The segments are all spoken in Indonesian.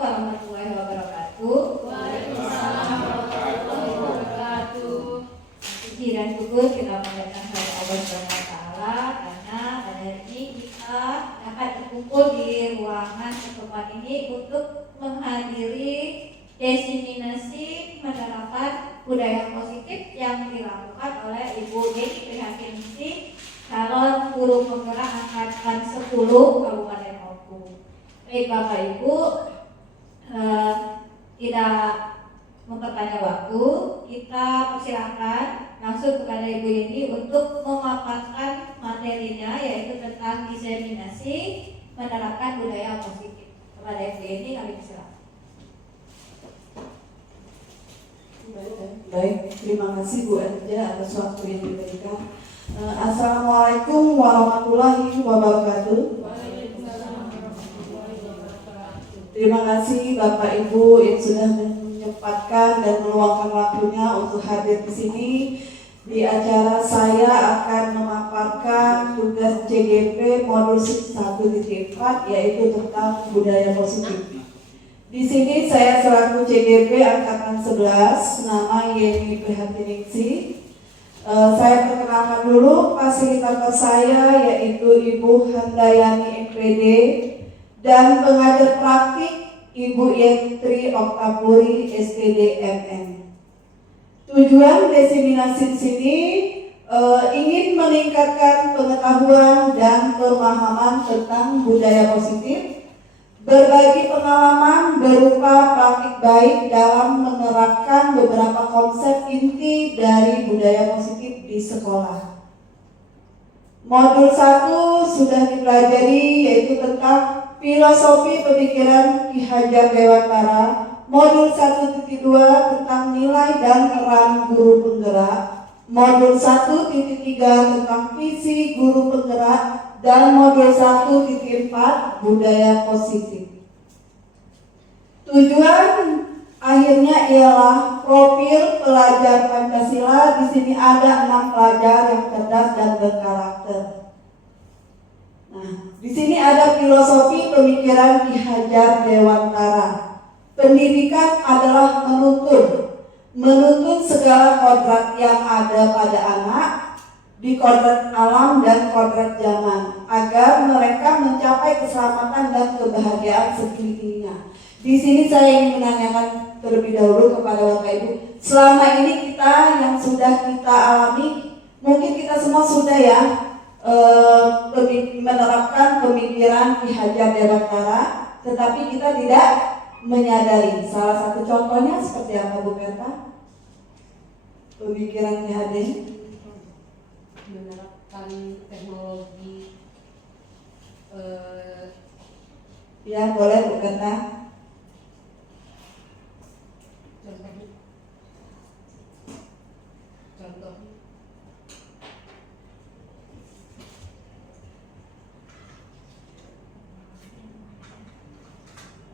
warahmatullahi wabarakatuh. Waalaikumsalam warahmatullahi wabarakatuh. Puji dan syukur kita panjatkan kepada Allah Subhanahu wa Ta'ala karena pada hari ini kita dapat berkumpul di ruangan pertemuan ini untuk menghadiri diseminasi penerapan budaya positif yang dilakukan oleh Ibu Yeni Prihatingsi, calon guru penggerak angkatan 10 Kabupaten Maluku. Baik Bapak Ibu, tidak memperpanjang waktu, kita persilahkan langsung kepada Ibu Yeni untuk memaparkan materinya, yaitu tentang diseminasi menerapkan budaya positif. Kepada Ibu Yeni kami persilahkan. Baik, terima kasih Bu Adja atas waktu yang diberikan. Assalamualaikum warahmatullahi wabarakatuh. Terima kasih Bapak Ibu yang sudah menyempatkan dan meluangkan waktunya untuk hadir di sini. Di acara saya akan memaparkan tugas CGP modul 1.4 yaitu tentang budaya positif. Di sini saya selaku CGP angkatan 11, nama Yeni Prihatingsi. Saya perkenalkan dulu fasilitator saya yaitu Ibu Handayani MPD dan pengajar praktik Ibu Yentri Oktapuri SPD MM. Tujuan diseminasi di sini ingin meningkatkan pengetahuan dan pemahaman tentang budaya positif, berbagi pengalaman berupa praktik baik dalam menerapkan beberapa konsep inti dari budaya positif di sekolah. Modul 1 sudah dipelajari yaitu tentang filosofi pemikiran Ki Hajar Dewantara. Modul 1.2 tentang nilai dan peran guru penggerak. Modul 1.3 tentang visi guru penggerak dan modul 1.4 budaya positif. Tujuan akhirnya ialah profil pelajar Pancasila. Di sini ada 6 pelajar yang cerdas dan berkarakter. Nah, di sini ada filosofi pemikiran Ki Hajar Dewantara. Pendidikan adalah menuntun segala kodrat yang ada pada anak di kodrat alam dan kodrat zaman agar mereka mencapai keselamatan dan kebahagiaan sekelilingnya. Di sini saya ingin menanyakan terlebih dahulu kepada Bapak Ibu, selama ini kita yang sudah kita alami, mungkin kita semua sudah ya menerapkan pemikiran Ki Hajar Dewantara, tetapi kita tidak menyadari. Salah satu contohnya seperti apa Bu Berta? Pemikiran Ki Hajar Menerapkan teknologi ya boleh Bu Berta.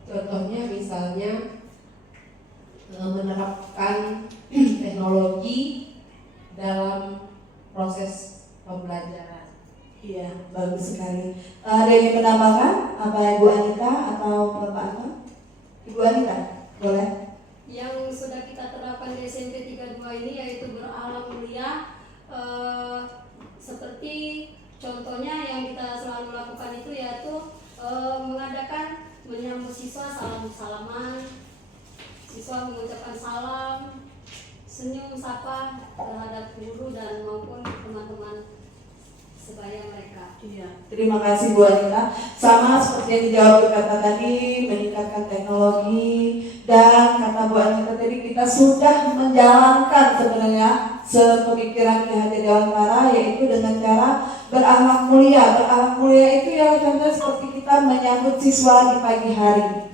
Contohnya misalnya menerapkan teknologi dalam proses pembelajaran. Iya, bagus sekali. Ada yang menambahkan apa Ibu Anita atau Bapak Anton? Ibu Anita, boleh? Yang sudah kita terapkan di SMP 32 ini yaitu beralam mulia, seperti contohnya yang kita selalu lakukan itu yaitu mengadakan menyambut siswa salam-salaman, siswa mengucapkan salam, senyum sapa terhadap guru dan maupun teman-teman sebaya mereka. Iya, terima kasih Bu Anita. Sama seperti yang dijawab Bu Kata tadi, meningkatkan teknologi, dan kata Bu Anita tadi kita sudah menjalankan sebenarnya sepemikiran Ki Hajar Dewantara, yaitu dengan cara berakhlak mulia. Berakhlak mulia itu ya contoh seperti kita menyambut siswa di pagi hari.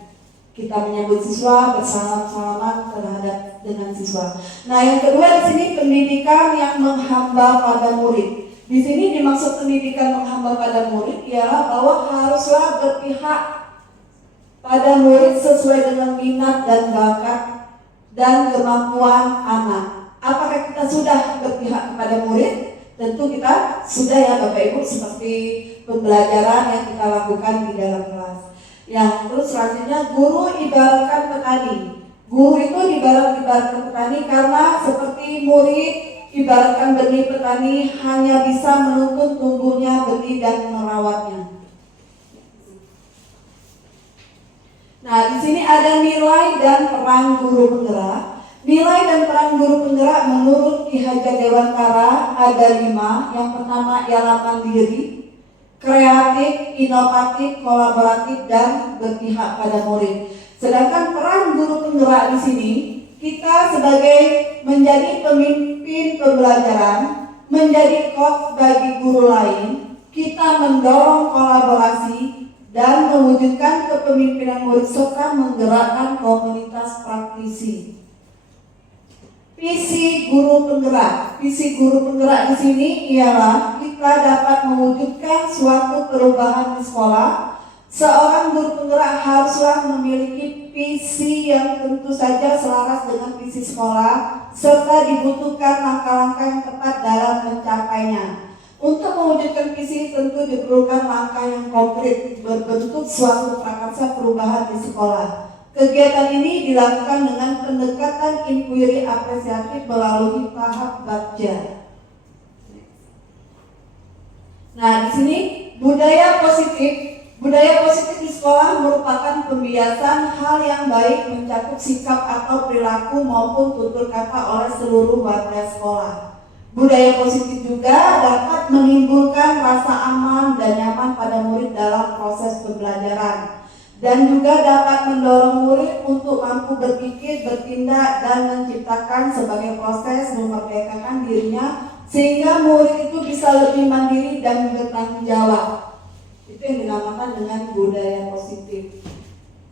Kita menyambut siswa bersalam-salaman terhadap dengan siswa. Nah, yang kedua di sini pendidikan yang menghamba pada murid. Di sini dimaksud pendidikan menghamba pada murid ialah bahwa haruslah berpihak pada murid sesuai dengan minat dan bakat dan kemampuan anak. Apakah kita sudah berpihak kepada murid? Tentu kita sudah ya Bapak Ibu, seperti pembelajaran yang kita lakukan di dalam kelas. Ya, terus selanjutnya guru ibaratkan petani. Guru itu ibaratkan petani karena seperti murid ibaratkan benih petani hanya bisa menuntun tumbuhnya benih dan merawatnya. Nah, di sini ada nilai dan peran guru penggerak. Nilai dan peran guru penggerak menurut Ki Hajar Dewantara ada 5. Yang pertama ialah mandiri, kreatif, inovatif, kolaboratif, dan berpihak pada murid. Sedangkan peran guru penggerak di sini, kita sebagai menjadi pemimpin pembelajaran, menjadi coach bagi guru lain, kita mendorong kolaborasi dan mewujudkan kepemimpinan murid serta menggerakkan komunitas praktisi. Visi guru penggerak. Visi guru penggerak di sini ialah kita dapat mewujudkan suatu perubahan di sekolah. Seorang guru penggerak haruslah memiliki visi yang tentu saja selaras dengan visi sekolah serta dibutuhkan langkah-langkah yang tepat dalam mencapainya. Untuk mewujudkan visi tentu diperlukan langkah yang konkret berbentuk suatu prakarsa perubahan di sekolah. Kegiatan ini dilakukan dengan pendekatan inquiry apresiatif melalui tahap bagja. Nah, di sini budaya positif di sekolah merupakan pembiasan hal yang baik mencakup sikap atau perilaku maupun tutur kata oleh seluruh warga sekolah. Budaya positif juga dapat menimbulkan rasa aman dan nyaman pada murid dalam proses pembelajaran dan juga dapat mendorong murid untuk mampu berpikir, bertindak, dan menciptakan sebagai proses memerdekakan dirinya sehingga murid itu bisa lebih mandiri dan bertanggung jawab. Itu yang dinamakan dengan budaya positif.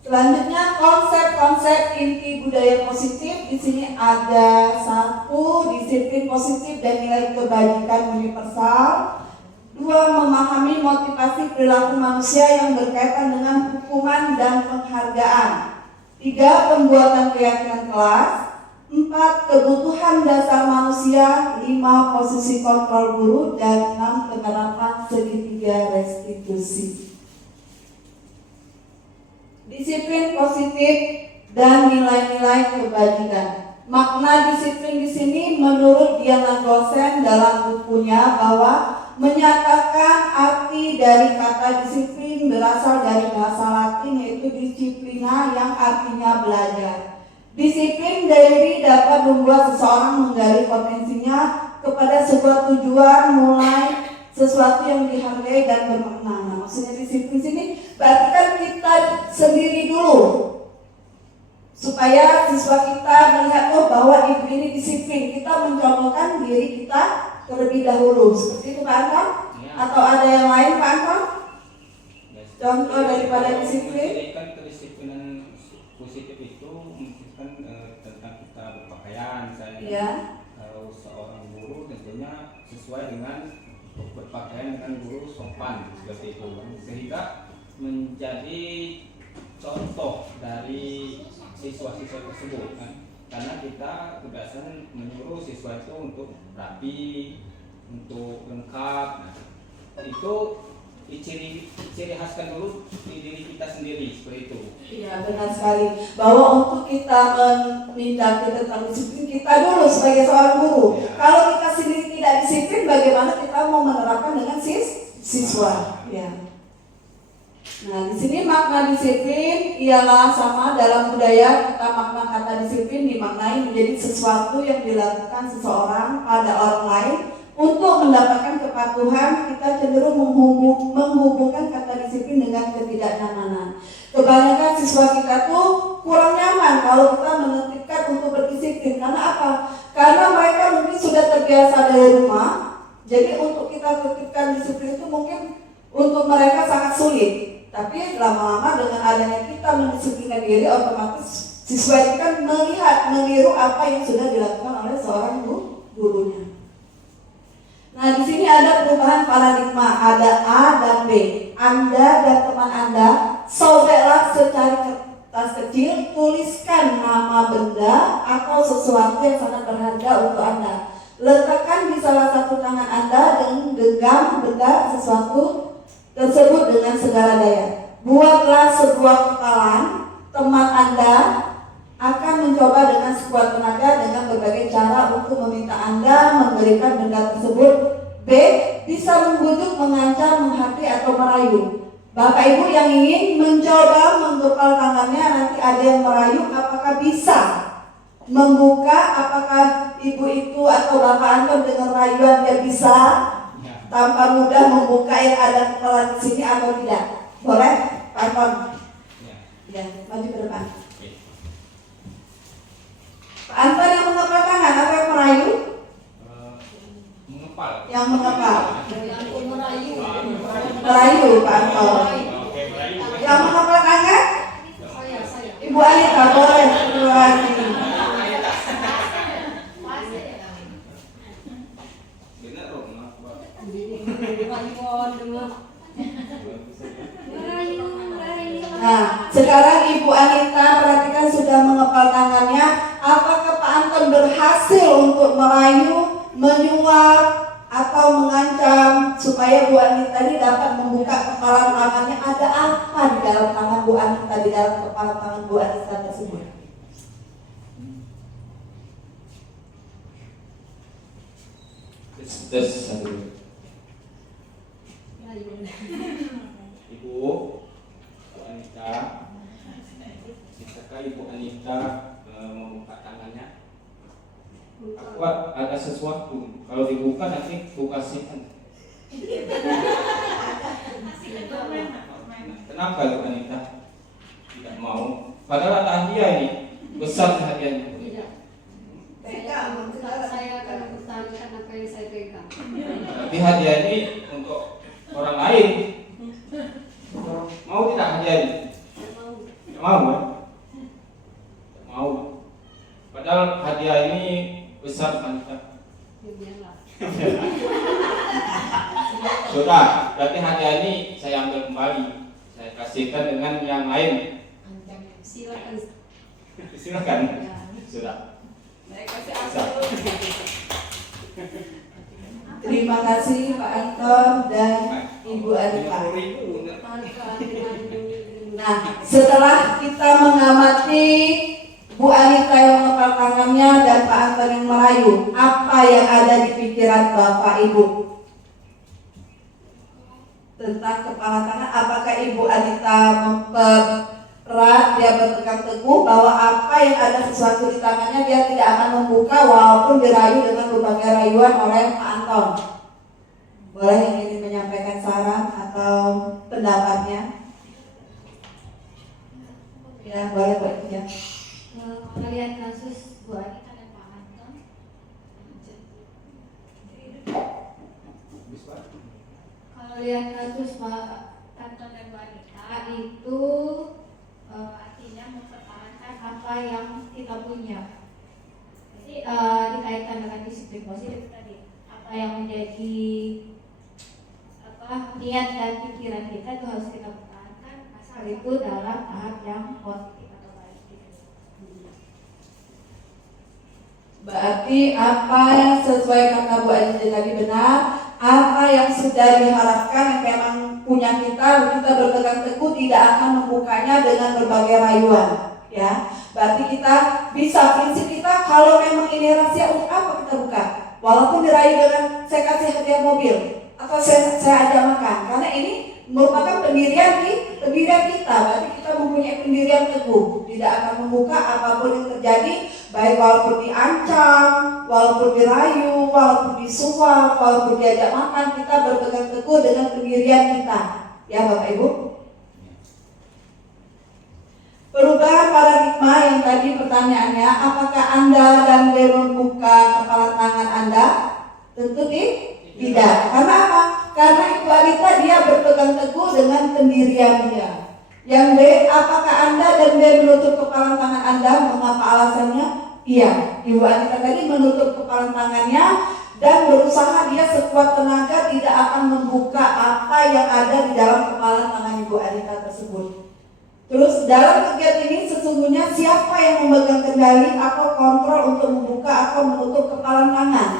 Selanjutnya konsep-konsep inti budaya positif. Di sini ada 1, disiplin positif dan nilai kebajikan universal. 2, memahami motivasi perilaku manusia yang berkaitan dengan hukuman dan penghargaan. 3, pembuatan keyakinan kelas. 4, kebutuhan dasar manusia. 5, posisi kontrol guru. Dan 6, penerapan segitiga restitusi. Disiplin positif dan nilai-nilai kebajikan. Makna disiplin di sini menurut Diana Gosen dalam bukunya bahwa menyatakan arti dari kata disiplin berasal dari bahasa Latin yaitu disciplina yang artinya belajar. Disiplin diri dapat membuat seseorang menggali potensinya kepada sebuah tujuan mulai sesuatu yang dihargai dan bermakna. Nah, maksudnya disiplin sini berarti kan kita sendiri dulu supaya siswa kita melihat bahwa ibu ini disiplin. Kita mencontohkan diri kita terlebih dahulu. Seperti itu Pak Anton? Ya. Atau ada yang lain Pak Anton? Ya, contoh daripada disiplin? Jadi kan kedisiplinan positif itu menunjukkan tentang kita berpakaian misalnya. Ya. Kalau seorang guru tentunya sesuai dengan berpakaian dengan guru sopan seperti itu, sehingga menjadi contoh dari siswa-siswa tersebut kan, karena kita kebiasaan menyuruh siswa itu untuk rapi, untuk lengkap. Nah, itu ciri khaskan dulu di diri kita sendiri seperti itu. Iya, benar sekali. Bahwa untuk kita menindaki tentang disiplin kita dulu sebagai seorang guru. Ya. Kalau kita sendiri tidak disiplin, bagaimana kita mau menerapkan dengan siswa? Ya. Nah, di sini makna disiplin ialah sama dalam budaya kita. Makna kata disiplin dimaknai menjadi sesuatu yang dilakukan seseorang pada orang lain untuk mendapatkan kepatuhan. Kita cenderung menghubungkan kata disiplin dengan ketidaknyamanan. Kebanyakan siswa kita tuh kurang nyaman kalau kita menertibkan untuk berdisiplin. Karena apa? Karena mereka mungkin sudah terbiasa dari rumah. Jadi untuk kita tertibkan disiplin itu mungkin untuk mereka sangat sulit. Tapi lama-lama dengan adanya kita mendisiplinkan diri, otomatis siswa itu kan meniru apa yang sudah dilakukan oleh seorang gurunya. Nah, di sini ada perubahan paradigma, ada A dan B. Anda dan teman Anda sobeklah secari kertas kecil, tuliskan nama benda atau sesuatu yang sangat berharga untuk Anda. Letakkan di salah satu tangan Anda dan genggam benda sesuatu tersebut dengan segala daya. buatlah sebuah kepalan. Teman Anda akan mencoba dengan sekuat tenaga dengan berbagai cara untuk meminta Anda memberikan benda tersebut. B. Bisa membujuk, mengancam, menghakimi atau merayu. Bapak Ibu yang ingin mencoba menggepal tangannya, nanti ada yang merayu, apakah bisa membuka? Apakah ibu itu atau bapak Anda dengan rayuan dia bisa tanpa mudah membuka yang ada kepala di sini atau tidak? Boleh, Pak Anton? Ya, maju ke depan. Pak Anton yang mengepal tangan atau yang merayu? Mengepal. Yang mengepal. Yang merayu. Merayu, Pak Anton. Oke, merayu. Yang mengepal tangan? Saya. Ibu Anita, boleh kedua lagi. Benar dong, maaf, Pak. Rayuan dengan Nah, sekarang Ibu Anita perhatikan sudah mengepal tangannya. Apakah Pak Anton berhasil untuk merayu, menyuap, atau mengancam supaya Bu Anita ini dapat membuka kepala tangannya? Ada apa di dalam tangan Bu Anita, di dalam kepala tangan Bu Anita tersebut? Tes satu. rayuan. Ibu Anita, bisakah Ibu Anita membuka tangannya? Aku ada sesuatu. Kalau dibuka nanti aku kasihkan. Kenapa Ibu Anita tidak mau? Padahal ada hadiah ini, besar hadiahnya. Tidak. Saya akan mempertahankan apa yang saya pegang. Tapi hadiah ini untuk orang lain. Mau tidak hadiah ini? Saya mau. Tidak mau ya? Tidak mau. Padahal hadiah ini besar Anita. Ya, biarlah. Sudah, berarti hadiah ini saya ambil kembali. Saya kasihkan dengan yang lain. Silakan. Silakan. Ya. Sudah. Terima kasih Pak Anton dan Ibu Anita. Nah, setelah kita mengamati Bu Anita yang mengepal tangannya dan Pak Anton yang merayu, apa yang ada di pikiran Bapak Ibu tentang kepala tangan? Apakah Ibu Anita mempererat, dia berpegang teguh bahwa apa yang ada sesuatu di tangannya dia tidak akan membuka walaupun dirayu dengan berbagai rayuan oleh Pak Anton? Boleh yang ingin menyampaikan saran atau pendapatnya? Ya, boleh Pak. Ya. Kalau lihat kasus Bu Anita dan Pak Anton, kalau lihat kasus Pak Anton dan Bu Anita itu artinya mempertahankan apa yang kita punya. Jadi dikaitkan dengan disiplin positif tadi, apa yang menjadi niat dan pikiran kita itu harus kita pertahankan asal itu dalam tahap yang positif atau baik. Berarti apa yang sesuai kata Bu Anita tadi benar, apa yang sudah diharapkan yang memang punya kita berpegang teguh tidak akan membukanya dengan berbagai rayuan, ya. Berarti kita bisa prinsip kita kalau memang ini rahasia untuk apa kita buka, walaupun dirayu dengan saya kasih hadiah mobil atau saya ajak makan, karena ini merupakan pendirian kita. Berarti kita mempunyai pendirian teguh, tidak akan membuka apapun yang terjadi, baik walaupun diancam, walaupun dirayu, walaupun disuap, walaupun diajak makan, kita berpegang teguh dengan pendirian kita, ya Bapak Ibu. Perubahan paradigma yang tadi pertanyaannya, apakah Anda dan B membuka kepala tangan Anda? Tentu tidak. Karena apa? Karena Ibu Anita dia berpegang teguh dengan pendirian dia. Yang B, apakah Anda dan B menutup kepala tangan Anda? Mengapa alasannya? Iya, Ibu Anita tadi menutup kepala tangannya dan berusaha dia sekuat tenaga tidak akan membuka apa yang ada di dalam kepala tangan Ibu Anita tersebut. Terus dalam kegiatan ini sesungguhnya siapa yang memegang kendali atau kontrol untuk membuka atau menutup kepala tangan?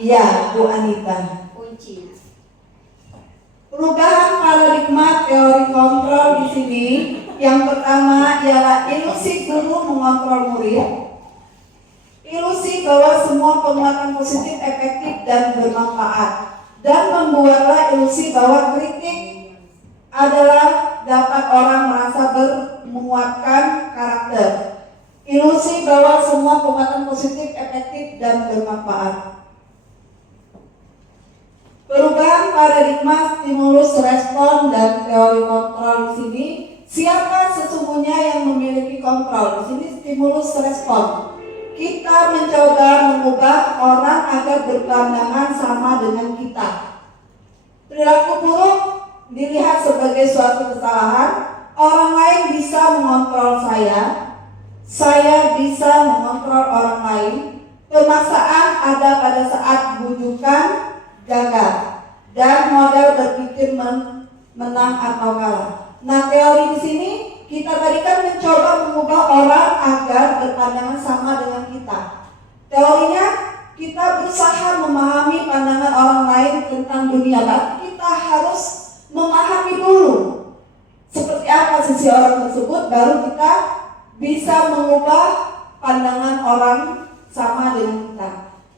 Iya, Bu Anita. Kuncinya. Perubahan paradigma teori kontrol di sini, yang pertama ialah ilusi guru mengontrol murid. Ilusi bahwa semua penguatan positif efektif dan bermanfaat, dan membuatlah ilusi bahwa kritik adalah dapat orang merasa menguatkan karakter. Ilusi bahwa semua penguatan positif efektif dan bermanfaat. Perubahan paradigma stimulus respon dan teori kontrol di sini. Siapa sesungguhnya yang memiliki kontrol? Di sini stimulus respon. Kita mencoba mengubah orang agar berpandangan sama dengan kita. Perilaku buruk dilihat sebagai suatu kesalahan. Orang lain bisa mengontrol saya bisa mengontrol orang lain. Pemaksaan ada pada saat bujukan gagal, dan model berpikir menang atau kalah. Nah, teori di sini kita tadi kan mencoba mengubah orang agar berpandangan sama dengan kita. Teorinya kita berusaha memahami pandangan orang lain tentang dunia. Berarti kita harus memahami dulu seperti apa sisi orang tersebut, baru kita bisa mengubah pandangan orang sama dengan kita.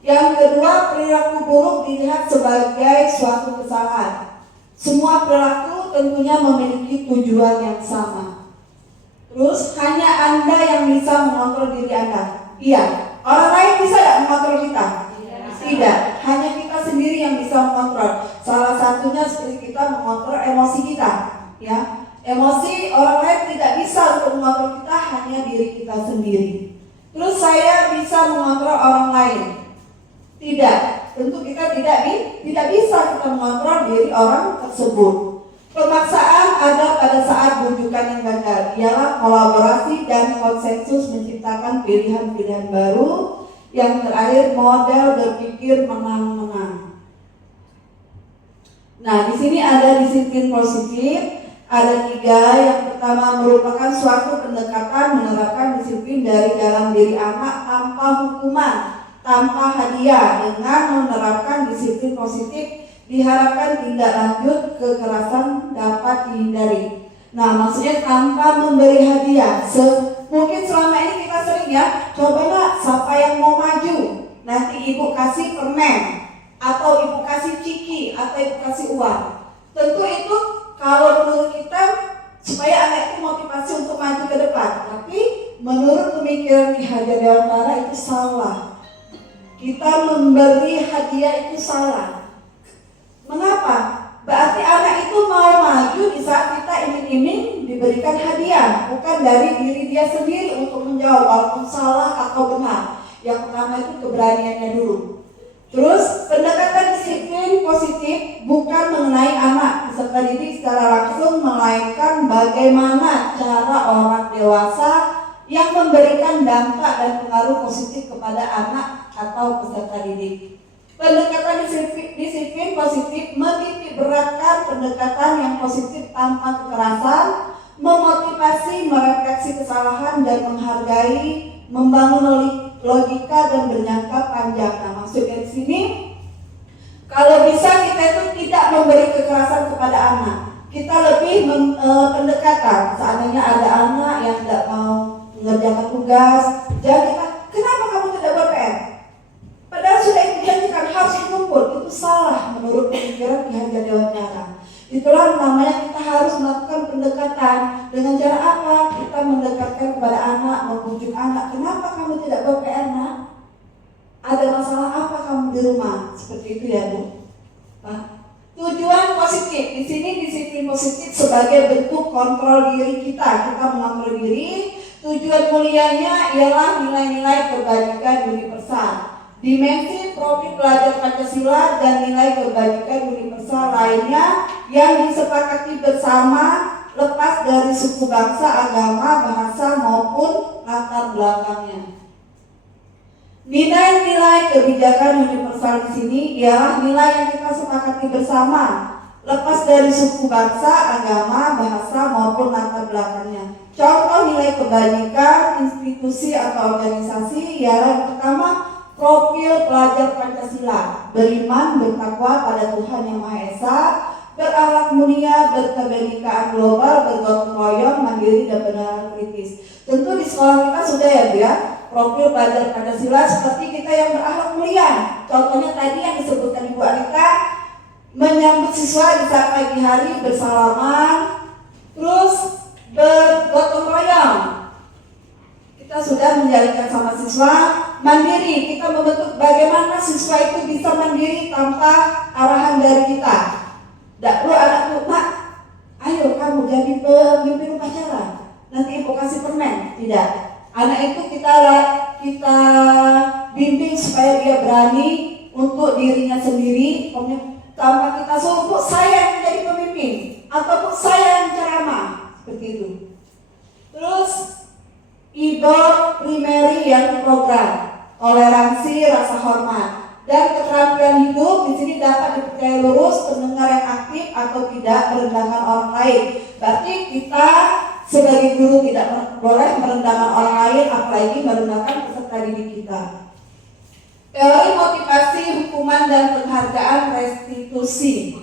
Yang kedua, perilaku buruk dilihat sebagai suatu kesalahan. Semua perilaku tentunya memiliki tujuan yang sama. Terus, hanya Anda yang bisa mengontrol diri Anda. Iya, orang lain bisa tidak mengontrol kita? Tidak, hanya kita sendiri yang bisa mengontrol. Salah satunya seperti kita mengontrol emosi kita, ya. Emosi orang lain tidak bisa untuk mengontrol kita, hanya diri kita sendiri. Terus saya bisa mengontrol orang lain? Tidak, tentu kita tidak bisa kita mengontrol diri orang tersebut. Pemaksaan ada pada saat bujukan yang gagal, ialah kolaborasi dan konsensus menciptakan pilihan-pilihan baru. Yang terakhir, model berpikir menang-menang. Nah, di sini ada disiplin positif. Ada 3. Yang pertama, merupakan suatu pendekatan menerapkan disiplin dari dalam diri anak tanpa hukuman, tanpa hadiah. Dengan menerapkan disiplin positif, diharapkan tindak lanjut kekerasan dapat dihindari. Nah, maksudnya tanpa memberi hadiah. Mungkin selama ini kita sering ya, cobalah siapa yang mau maju, nanti ibu kasih permen, atau ibu kasih ciki, atau ibu kasih uang. Tentu itu kalau menurut kita supaya anak itu motivasi untuk maju ke depan. Tapi menurut pemikiran Ki Hajar Dewantara itu salah. Kita memberi hadiah itu salah. Mengapa? Berarti anak itu mau maju di saat kita iming-iming diberikan hadiah, bukan dari diri dia sendiri untuk menjawab walaupun salah atau benar. Yang pertama itu keberaniannya dulu. Terus pendekatan disiplin positif bukan mengenai anak peserta didik secara langsung, melainkan bagaimana cara orang dewasa yang memberikan dampak dan pengaruh positif kepada anak atau peserta didik. Pendekatan disiplin positif menitik beratkan pendekatan yang positif tanpa kekerasan, memotivasi merefleksi kesalahan dan menghargai, membangun logika dan berjangka panjang. Nah, maksudnya di sini kalau bisa kita itu tidak memberi kekerasan kepada anak. Kita lebih pendekatan. Seandainya ada anak yang tidak mau mengerjakan tugas, jangan kita, kenapa kamu tidak buat PR? Padahal sudah dijanjikan harus dikumpul. Itu salah menurut pemikiran Ki Hajar Dewantara. Itulah namanya kita harus melakukan pendekatan. Dengan cara apa? Kita mendekatkan kepada anak, membujuk anak. Kenapa kamu tidak buat PR, nak? Ada masalah apa kamu di rumah? Seperti itu ya, Bu. Pak. Tujuan positif. Di sini disiplin positif sebagai bentuk kontrol diri kita. Kita mengontrol diri. Tujuan mulianya ialah nilai-nilai kebajikan universal. Dimensi profil pelajar Pancasila dan nilai kebajikan universal lainnya yang disepakati bersama lepas dari suku bangsa, agama, bahasa maupun latar belakangnya. Nilai-nilai kebijakan universal di sini ialah nilai yang kita sepakati bersama lepas dari suku bangsa, agama, bahasa maupun latar belakangnya. Contoh nilai kebajikan institusi atau organisasi ialah yang pertama, profil pelajar Pancasila, beriman, bertakwa pada Tuhan Yang Maha Esa, berakhlak mulia, berkebenekaan global, bergotong royong, mandiri dan benar kritis. Tentu di sekolah kita sudah ya Bu ya, profil pelajar Pancasila seperti kita yang berakhlak mulia. Contohnya tadi yang disebutkan Ibu Anita, menyambut siswa di saat pagi hari bersalaman, terus bergotong royong. Kita sudah menjalankan sama siswa mandiri. Kita membentuk bagaimana siswa itu bisa mandiri tanpa arahan dari kita. Tidak perlu anakku, Mak, ayo kamu jadi pemimpin upacara, nanti Ibu kasih permen. Tidak. Anak itu kita bimbing supaya dia berani untuk dirinya sendiri, tanpa kita suruh saya yang menjadi pemimpin ataupun saya yang ceramah, seperti itu. Terus IBO primary yang program toleransi, rasa hormat, dan keterampilan hidup di sini dapat dipercaya lurus, pendengar yang aktif atau tidak merendahkan orang lain. Berarti kita sebagai guru tidak boleh merendahkan orang lain, apalagi merendahkan peserta didik kita. Teori motivasi, hukuman, dan penghargaan restitusi.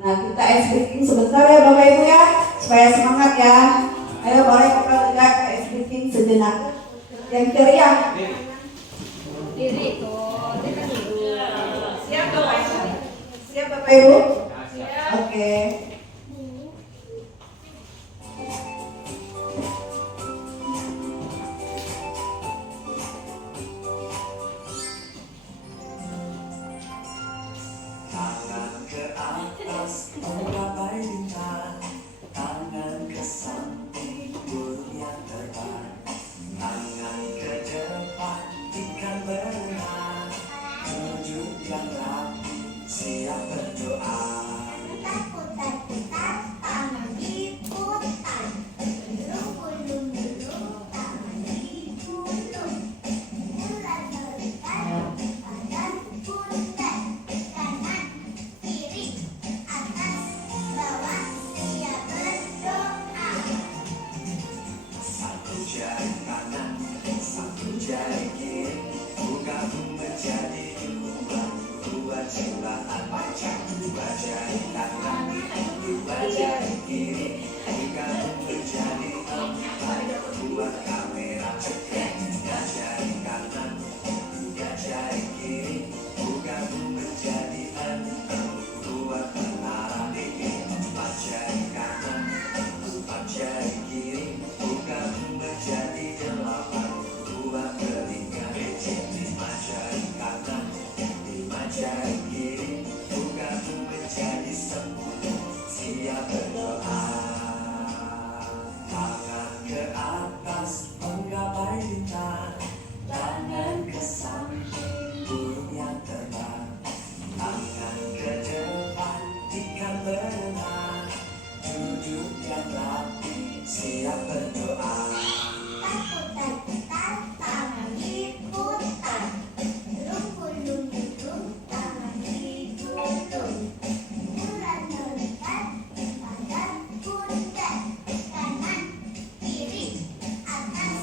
Nah, kita ice breaking sebentar ya Bapak Ibu ya, supaya semangat ya. Ayo boleh kita tegak ice breaking sejenak. Yang ceria. Diri tuh, kita dulu. Siap Bapak Ibu? Siap Bapak Ibu? Oke. Tangan ke atas menggapai bintang, tangan ke samping burung yang terbang, tangan ke depan ikan berenang, tunjukkan rapi siap berdoa. Putar-putar tangan diputar, gulung-gulung tangan digulung, bulat-bulat badan putar, kanan kiri atas bawah siap berdoa. Satu jari kanan, satu jari kiri, gabung menjadi dua jembatan panjang. Dua jari kanan, dua jari kiri, gabung menjadi empat. Dua kamera cekrek, tiga jari kanan, tiga jari kiri, gabung menjadi enam. Dua menara dingin, empat jari kanan, empat jari kiri, gabung menjadi delapan. Dua telinga becek, lima jari kanan, lima jari kiri, gabung menjadi 10. Siap berdoa. Tangan ke atas menggapai bintang, tangan ke samping burung yang terbang, tangan ke depan ikan berenang, duduk yang rapi siap berdoa. Putar-putar tangan diputar, gulung-gulung tangan digulung, bulat-bulat badan putar, kanan kiri atas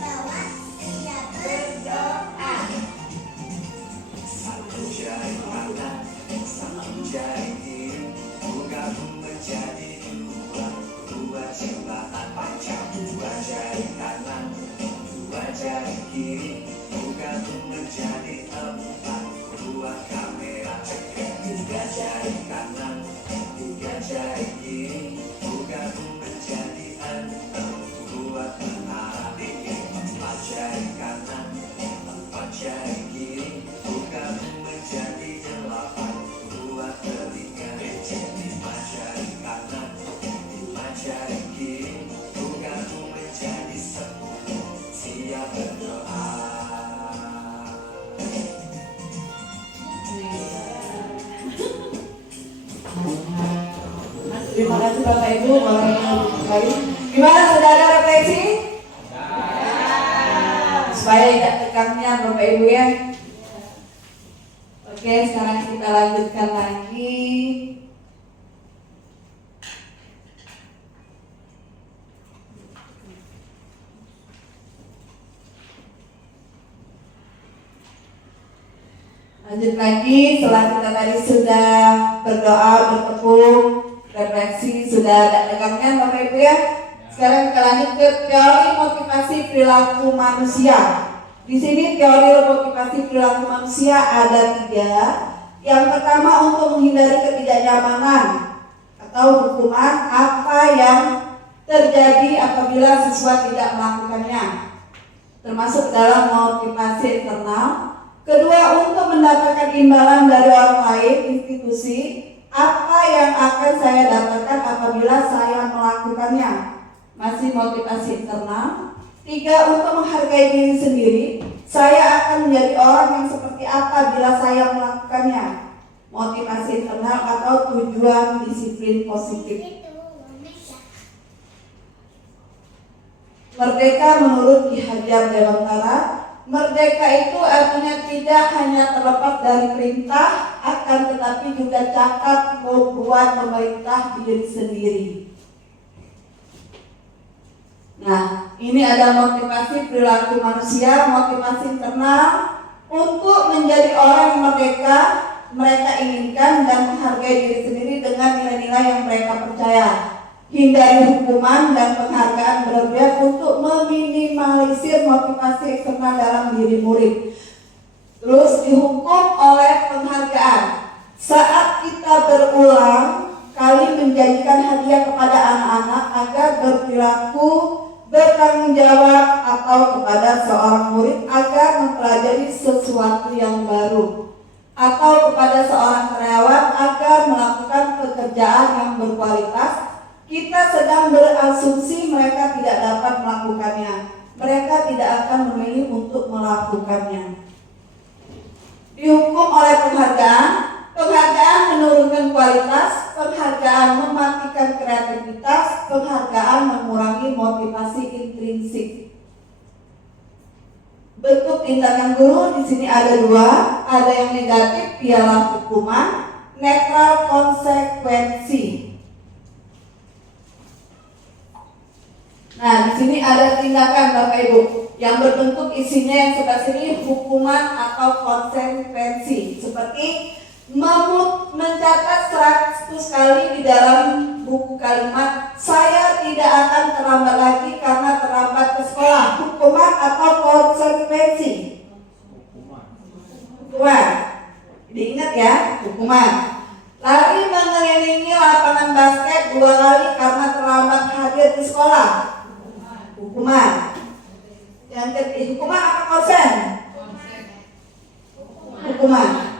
bawah siap berdoa. Satu jari kanan, satu jari kiri, gabung menjadi dua. Dua jembatan panjang, dua jari kanan, dua jari kiri, gabung menjadi empat. Dua kamera cekrek, tiga jari kanan, tiga jari kiri, gabung menjadi enam. Dua menara dingin, empat jari kanan, empat jari kiri, gabung menjadi delapan. Dua telinga becek, lima jari kanan, lima jari kiri, gabung menjadi 10. Siap berdoa. Terima kasih Bapak Ibu, boleh kembali. Gimana saudara refleksi? Supaya tidak tekangnya Bapak Ibu ya. Oke, sekarang kita lanjutkan lagi. Lanjut lagi, setelah kita tadi sudah berdoa, bertepung, refleksi, sudah ada tegangnya Bapak Ibu ya. Sekarang kita lanjut ke teori motivasi perilaku manusia. Di sini teori motivasi perilaku manusia ada 3. Yang pertama, untuk menghindari ketidaknyamanan atau hukuman apa yang terjadi apabila siswa tidak melakukannya, termasuk dalam motivasi internal. Kedua, untuk mendapatkan imbalan dari orang lain, institusi, apa yang akan saya dapatkan apabila saya melakukannya, masih motivasi internal. 3, untuk menghargai diri sendiri, saya akan menjadi orang yang seperti apa bila saya melakukannya, motivasi internal atau tujuan disiplin positif. Merdeka menurut Ki Hajar Dewantara, merdeka itu artinya tidak hanya terlepas dari perintah, akan tetapi juga cakap membuat memerintah diri sendiri. Nah, ini ada motivasi perilaku manusia, motivasi internal untuk menjadi orang yang merdeka, mereka inginkan dan menghargai diri sendiri dengan nilai-nilai yang mereka percaya. Hindari hukuman dan penghargaan berlebihan untuk meminimalisir motivasi eksternal dalam diri murid. Terus dihukum oleh penghargaan. Saat kita berulang kali menjanjikan hadiah kepada anak-anak agar berperilaku bertanggung jawab, atau kepada seorang murid agar mempelajari sesuatu yang baru, atau kepada seorang karyawan agar melakukan pekerjaan yang berkualitas, kita sedang berasumsi mereka tidak dapat melakukannya. Mereka tidak akan memilih untuk melakukannya. Dihukum oleh penghargaan. Penghargaan menurunkan kualitas, penghargaan mematikan kreativitas, penghargaan mengurangi motivasi intrinsik. Bentuk tindakan guru di sini ada 2, ada yang negatif ialah hukuman, netral konsekuensi. Nah, di sini ada tindakan Bapak Ibu yang berbentuk isinya yang sebelah sini hukuman atau konsekuensi, seperti mencatat 100 kali di dalam buku kalimat saya tidak akan terlambat lagi karena terlambat ke sekolah. Hukuman atau konsekuensi? Hukuman. Diingat ya, hukuman. Lari mengelilingi lapangan basket 2 kali karena terlambat hadir di sekolah. Hukuman. Yang ketiga, hukuman apa konsen? Hukuman.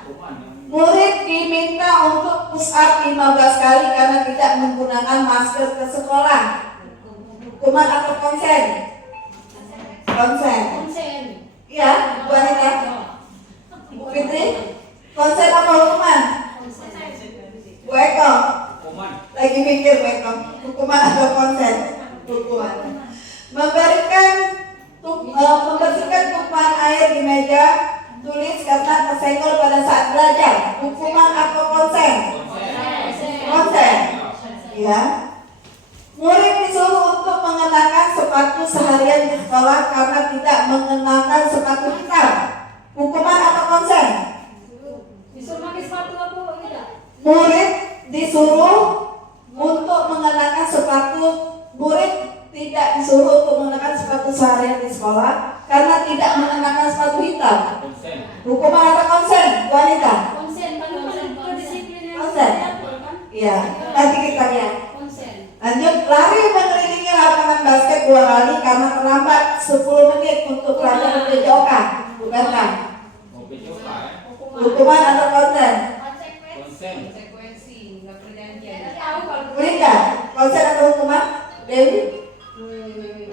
Murid diminta untuk push up 15 kali karena tidak menggunakan masker ke sekolah. Hukuman atau konsen? Konsen. Iya, Bu Anita. Bu Fitri, konsen apa hukuman? Bu Eko. Lagi mikir Bu Eko. Hukuman atau konsen? Hukuman. Membersihkan tumpahan air di meja tulis karena tersenggol pada saat belajar. Hukuman atau konsen? Konsen. Ya. Murid disuruh untuk mengenakan sepatu seharian di sekolah karena tidak mengenakan sepatu hitam. Hukuman atau konsen? Disuruh pakai sepatu apa tidak? Murid disuruh untuk mengenakan sepatu. Murid tidak disuruh untuk mengenakan sepatu seharian di sekolah karena tidak mengenakan sepatu hitam. Hukuman atau konsen, Bu Anita? Konsen, kan kedisiplinan. Konsen. Iya, nanti kita lihat. Konsen. Lanjut, lari mengelilingi lapangan basket 2 kali karena terlambat 10 menit untuk pelajaran PJOK. Bukan kan? Hukuman atau konsen? Konsekuensi, nggak perjanjian. Berikan, konsen atau hukuman? Dewi?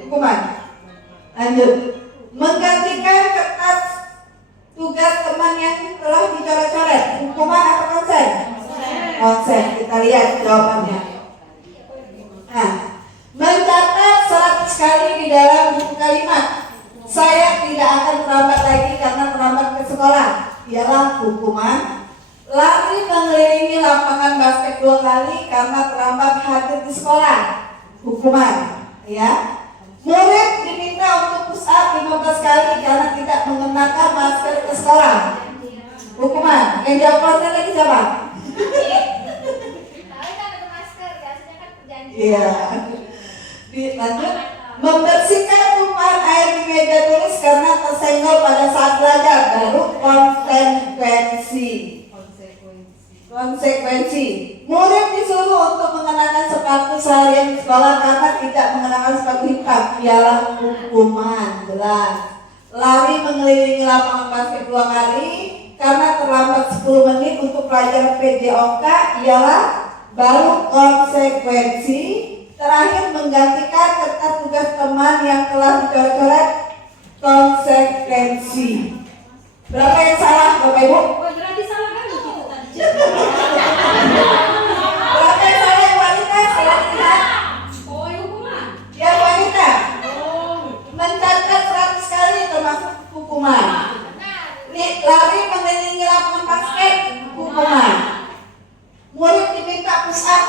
Hukuman. Lanjut, menggantikan kertas tugas teman yang telah dicoret-coret. Hukuman atau konsen? Konsen. Kita lihat jawabannya. Nah, mencatat 100 kali di dalam buku kalimat saya tidak akan terlambat lagi karena terlambat ke sekolah ialah hukuman. Lari mengelilingi lapangan basket 2 kali karena terlambat hadir di sekolah. Hukuman. Ya. Murid diminta untuk push up 15 kali karena tidak mengenakan masker ke sekolah. Hukuman. Yang jawab konsen lagi siapa? Tapi kan ada masker, biasanya kan perjanjian. Iya. Lanjut. Membersihkan tumpahan air di meja tulis karena tersenggol pada saat belajar, baru konsekuensi. Konsekuensi. Murid disuruh untuk mengenakan sepatu seharian di sekolah karena tidak mengenakan sepatu hitam, ialah hukuman. Jelas. Lari mengelilingi lapangan basket 2 kali karena terlambat 10 menit untuk pelajaran PJOK, ialah baru konsekuensi. Terakhir, menggantikan kertas tugas teman yang telah dicoret-coret, konsekuensi. Berapa yang salah, Bapak Ibu? Oh, berarti salah kan gitu tadi. Berapa yang salah yang wanita? Salah lihat. Oh, hukuman. Yang wanita Oh. mencatat 100 kali termasuk hukuman. Lari mengelilingi lapangan basket, hukuman. Murid diminta push up,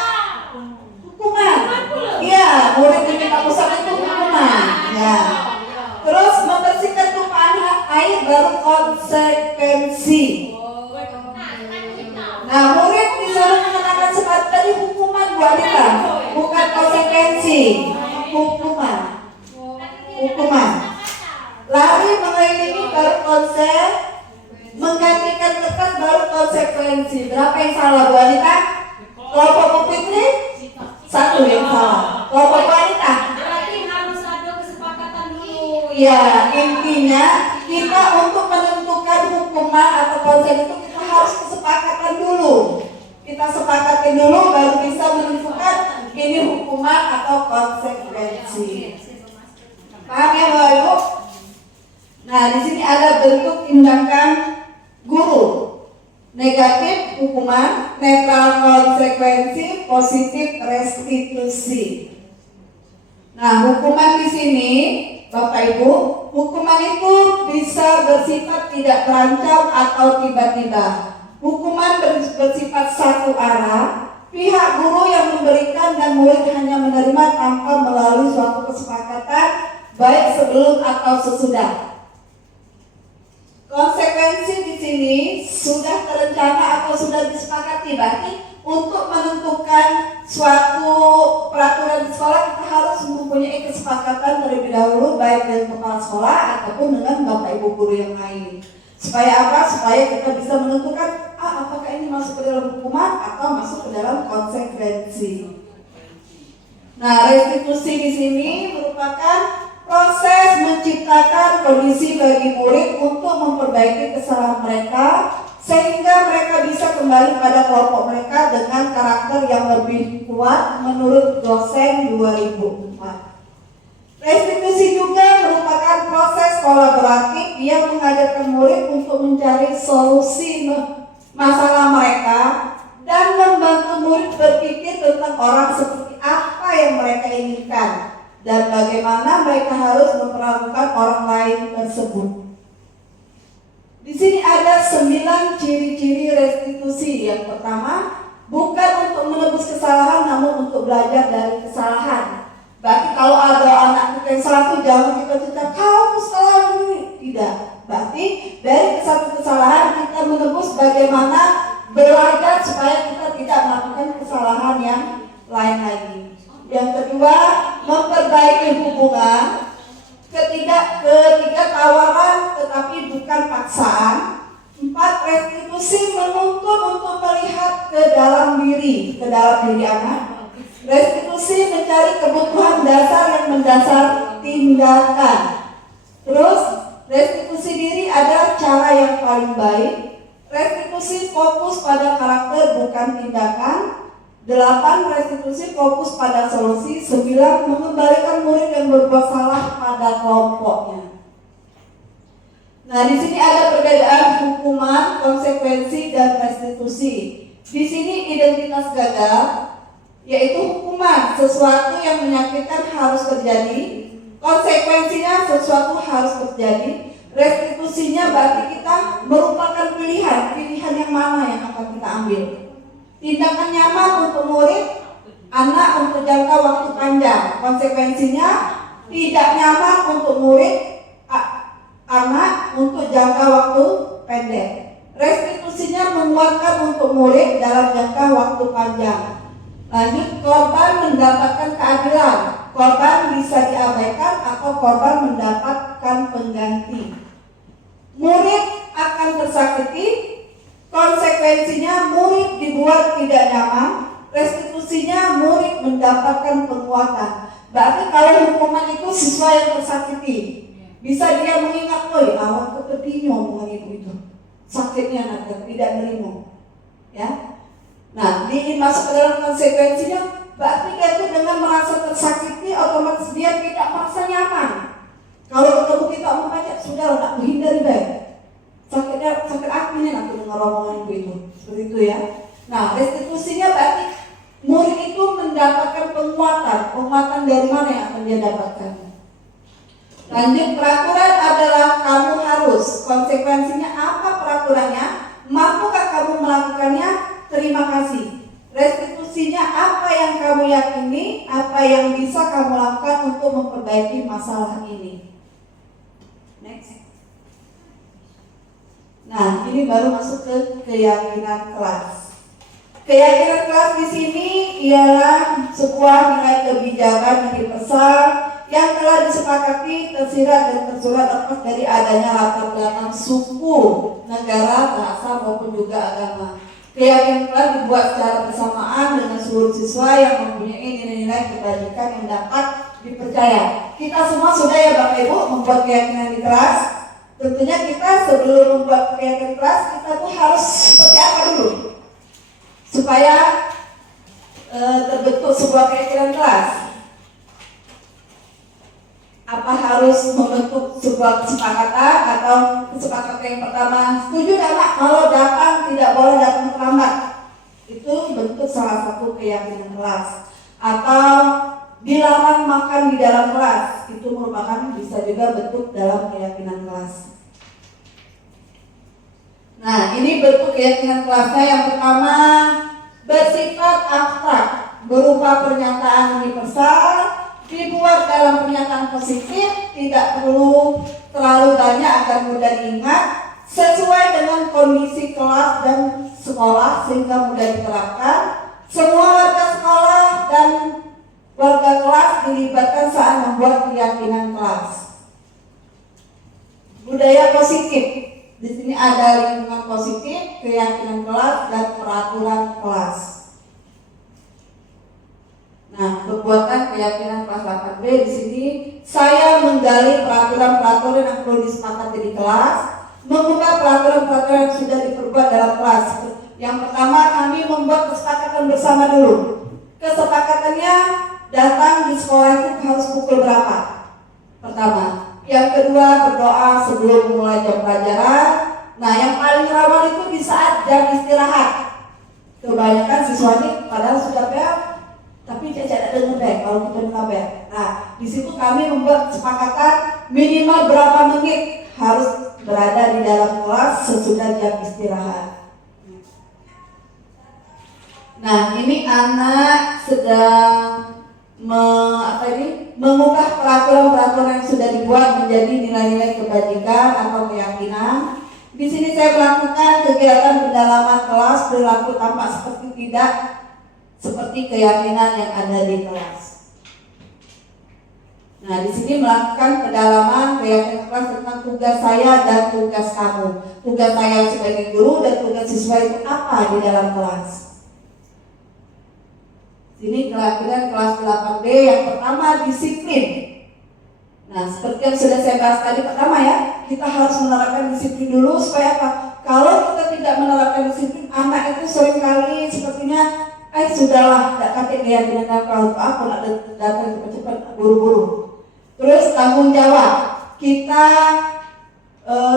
hukuman. Iya, murid diminta push up itu hukuman. Ya. Terus membersihkan tumpahan air baru konsekuensi. Nah, murid disuruh mengenakan sepatu tadi hukuman wanita, bukan konsekuensi. Hukuman. Hukuman. Lari mengelilingi baru konsekuensi. Menggantikan kertas baru konsekuensi. Berapa yang salah, Bu Anita? Kelompok Bu Fitri? 1 yang salah. Kelompok Bu Anita? Berarti harus ada kesepakatan dulu. Ya, intinya kita untuk menentukan hukuman atau konsen itu kita harus kesepakatan dulu. Kita sepakatin dulu baru bisa menentukan ini hukuman atau konsekuensi. Paham ya, Bapak Ibu? Nah, di sini ada bentuk tindakan guru. Negatif hukuman, netral konsekuensi, positif restitusi. Nah, hukuman di sini, Bapak Ibu, hukuman itu bisa bersifat tidak terancam atau tiba-tiba. Hukuman bersifat satu arah. Pihak guru yang memberikan dan murid hanya menerima tanpa melalui suatu kesepakatan, baik sebelum atau sesudah. Konsekuensi di sini sudah terencana atau sudah disepakati, berarti untuk menentukan suatu peraturan di sekolah kita harus mempunyai kesepakatan terlebih dahulu baik dengan kepala sekolah ataupun dengan bapak ibu guru yang lain. Supaya apa? Supaya kita bisa menentukan apakah ini masuk ke dalam hukuman atau masuk ke dalam konsekuensi. Nah, restitusi di sini merupakan proses menciptakan kondisi bagi murid untuk memperbaiki kesalahan mereka sehingga mereka bisa kembali pada kelompok mereka dengan karakter yang lebih kuat menurut dosen 2004. Restitusi juga merupakan proses kolaboratif yang mengajarkan murid untuk mencari solusi masalah mereka dan membantu murid berpikir tentang orang seperti apa yang mereka inginkan dan bagaimana mereka harus memperlakukan orang lain tersebut. Di sini ada 9 ciri-ciri restitusi. Yang pertama, bukan untuk menebus kesalahan namun untuk belajar dari kesalahan. Berarti kalau ada anak kita yang salah itu jangan kita cerita kamu salah ini. Tidak. Berarti dari satu kesalahan kita menebus bagaimana belajar supaya kita tidak melakukan kesalahan yang lain lagi. Yang kedua, memperbaiki hubungan. Ketiga, tawaran tetapi bukan paksaan. 4, restitusi menuntut untuk melihat ke dalam diri anak. Restitusi mencari kebutuhan dasar yang mendasar tindakan. Terus, restitusi diri adalah cara yang paling baik. Restitusi fokus pada karakter bukan tindakan. 8, restitusi fokus pada solusi. 9, mengembalikan murid yang berbuat salah pada kelompoknya. Nah, di sini ada perbedaan hukuman, konsekuensi, dan restitusi. Di sini identitas gagal, yaitu hukuman sesuatu yang menyakitkan harus terjadi. Konsekuensinya sesuatu harus terjadi. Restitusinya berarti kita merupakan pilihan yang mana yang akan kita ambil. Tindakan nyaman untuk murid, anak untuk jangka waktu panjang. Konsekuensinya tidak nyaman untuk murid, anak untuk jangka waktu pendek. Restitusi restitusinya menguatkan untuk murid dalam jangka waktu panjang. Lanjut, korban mendapatkan keadilan. Korban bisa diabaikan atau korban mendapatkan pengganti. Murid akan tersakiti, konsekuensinya murid dibuat tidak nyaman, restitusinya murid mendapatkan penguatan. Berarti kalau hukuman itu siswa yang tersakiti, bisa dia mengingat, woi awak kepedinyo omongan ibu itu, sakitnya nanti tidak nerimo, ya. Nah, masuk ke dalam konsekuensinya, berarti dia itu dengan merasa tersakiti, otomatis dia tidak merasa nyaman. Kalau ketemu kita membaca, sudah nak menghindari baik. Sakitnya, sakit hatinya nanti dengar omongan ibu itu, seperti itu ya. Nah, restitusinya berarti murid itu mendapatkan penguatan dari mana yang akan dia dapatkan. Lanjut, peraturan adalah kamu harus. Konsekuensinya apa peraturannya? Mampukah kamu melakukannya? Terima kasih. Restitusinya apa yang kamu yakini, apa yang bisa kamu lakukan untuk memperbaiki masalah ini. Next. Nah, ini baru masuk ke keyakinan kelas. Keyakinan kelas di sini ialah sebuah nilai kebijakan universal yang telah disepakati, tersirat dan tersurat lepas dari adanya latar belakang suku, negara, bahasa maupun juga agama. Keyakinan kelas dibuat secara bersamaan dengan seluruh siswa yang mempunyai nilai-nilai kebajikan yang dapat dipercaya. Kita semua sudah ya Bapak Ibu membuat keyakinan di kelas. Tentunya kita sebelum membuat keyakinan kelas, kita tuh harus seperti apa dulu supaya terbentuk sebuah keyakinan kelas. Apa harus membentuk sebuah kesepakatan atau kesepakatan yang pertama, setuju tidak kalau datang tidak boleh datang terlambat, itu bentuk salah satu keyakinan kelas. Atau dilarang makan di dalam kelas, itu merupakan bisa juga bentuk dalam keyakinan kelas. Nah, ini bentuk keyakinan kelasnya. Yang pertama, bersifat abstrak, berupa pernyataan universal, dibuat dalam pernyataan positif, tidak perlu terlalu banyak agar mudah diingat, sesuai dengan kondisi kelas dan sekolah sehingga mudah diterapkan. Semua warga sekolah dan warga kelas dilibatkan saat membuat keyakinan kelas. Budaya positif, di sini ada lingkungan positif, keyakinan kelas dan peraturan kelas. Nah, perbuatan keyakinan kelas 8B di sini saya menggali peraturan-peraturan yang perlu disepakati di kelas, mengubah peraturan-peraturan yang sudah diperbuat dalam kelas. Yang pertama, kami membuat kesepakatan bersama dulu. Kesepakatannya datang di sekolah itu harus pukul berapa? Pertama. Yang kedua, berdoa sebelum mulai jam pelajaran. Nah, yang paling rawan itu di saat jam istirahat. Kebanyakan siswanya padahal sudah bel, tapi tidak dengar baik kalau kita dengar baik. Nah, di situ kami membuat kesepakatan minimal berapa menit harus berada di dalam kelas sesudah jam istirahat. Nah, ini anak sedang mengubah peraturan-peraturan yang sudah dibuat menjadi nilai-nilai kebajikan atau keyakinan. Di sini saya melakukan kegiatan pendalaman kelas perilaku tampak seperti tidak seperti keyakinan yang ada di kelas. Nah, di sini melakukan pendalaman keyakinan kelas tentang tugas saya dan tugas kamu. Tugas saya sebagai guru dan tugas siswa itu apa di dalam kelas. Ini keyakinan kelas 8B yang pertama, disiplin. Nah, seperti yang sudah saya bahas tadi pertama ya, kita harus menerapkan disiplin dulu supaya apa? Kalau kita tidak menerapkan disiplin, anak itu seringkali sepertinya sudahlah, tidak kakek keyakinan kalau aku nak datang cepat-cepat buru-buru. Terus tanggung jawab kita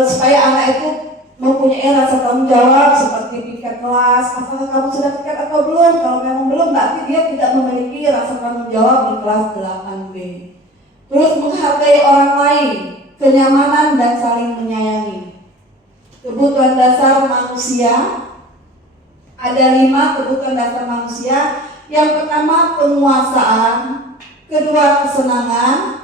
supaya anak itu mempunyai rasa tanggung jawab seperti piket kelas. Apakah kamu sudah piket atau belum? Kalau memang belum, berarti dia tidak memiliki rasa tanggung jawab di kelas 8B. Terus menghargai orang lain, kenyamanan dan saling menyayangi. Kebutuhan dasar manusia. Ada 5 kebutuhan dasar manusia. Yang pertama, penguasaan. Kedua, kesenangan.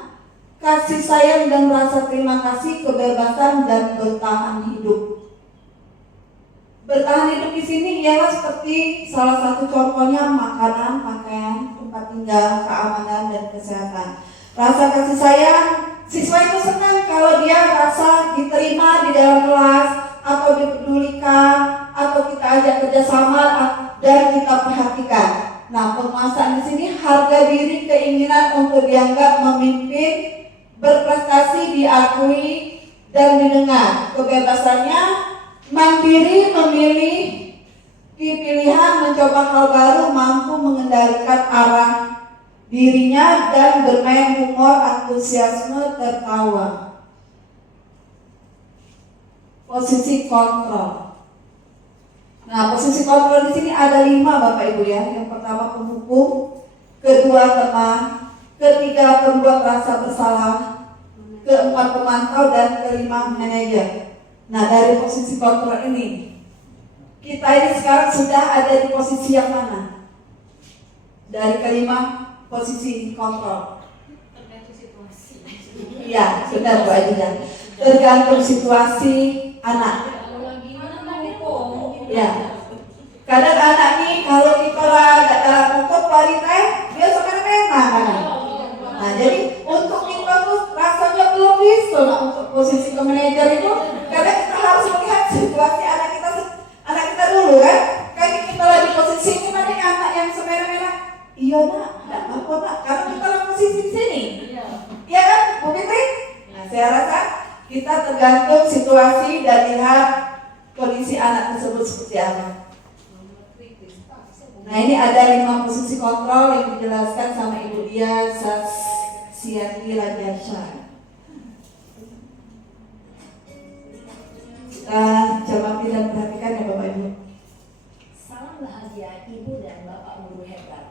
Kasih sayang dan rasa terima kasih, kebebasan dan bertahan hidup. Bertahan hidup di sini ialah seperti salah satu contohnya makanan, pakaian, tempat tinggal, keamanan, dan kesehatan. Rasa kasih sayang, siswa itu senang kalau dia rasa diterima di dalam kelas, atau dipedulikan, atau kita ajak kerjasama dan kita perhatikan. Nah, penguasaan di sini harga diri, keinginan untuk dianggap memimpin, berprestasi, diakui, dan didengar. Kebebasannya mandiri, memilih pilihan, mencoba hal baru, mampu mengendalikan arah dirinya, dan bermain humor, antusiasme, tertawa. Posisi kontrol. Nah, posisi kontrol di sini ada 5, Bapak Ibu ya. Yang pertama penghukum, kedua teman, ketiga pembuat rasa bersalah, keempat pemantau, dan kelima manajer. Nah, dari posisi kontrol ini, kita ini sekarang sudah ada di posisi yang mana? Dari kelima posisi kontrol. Tergantung situasi. Iya, benar Bu Ajiza. Tergantung situasi anak. Kalau lagi mana hukum? Ya. Kadang anak nih kalau kita gak dalam hukum kualitas, dia sekarang enak kan. Nah, jadi untuk kita tuh rasanya belum bisa untuk posisi ke manajer itu, karena kita harus melihat situasi anak kita dulu kan. Kayak kita lagi posisi ini mana anak yang semerah-merah. Iya nak, enggak apa-apa nak, karena kita lagi posisi di sini. Iya kan, Bu Fitri? Nah, saya rasa kita tergantung situasi dan lihat kondisi anak tersebut seperti apa. Nah, ini ada 5 posisi kontrol yang dijelaskan sama Ibu Dia Sasyati Rajasha. Kita cermati dan perhatikan ya Bapak Ibu. Salam bahagia Ibu dan Bapak Guru hebat.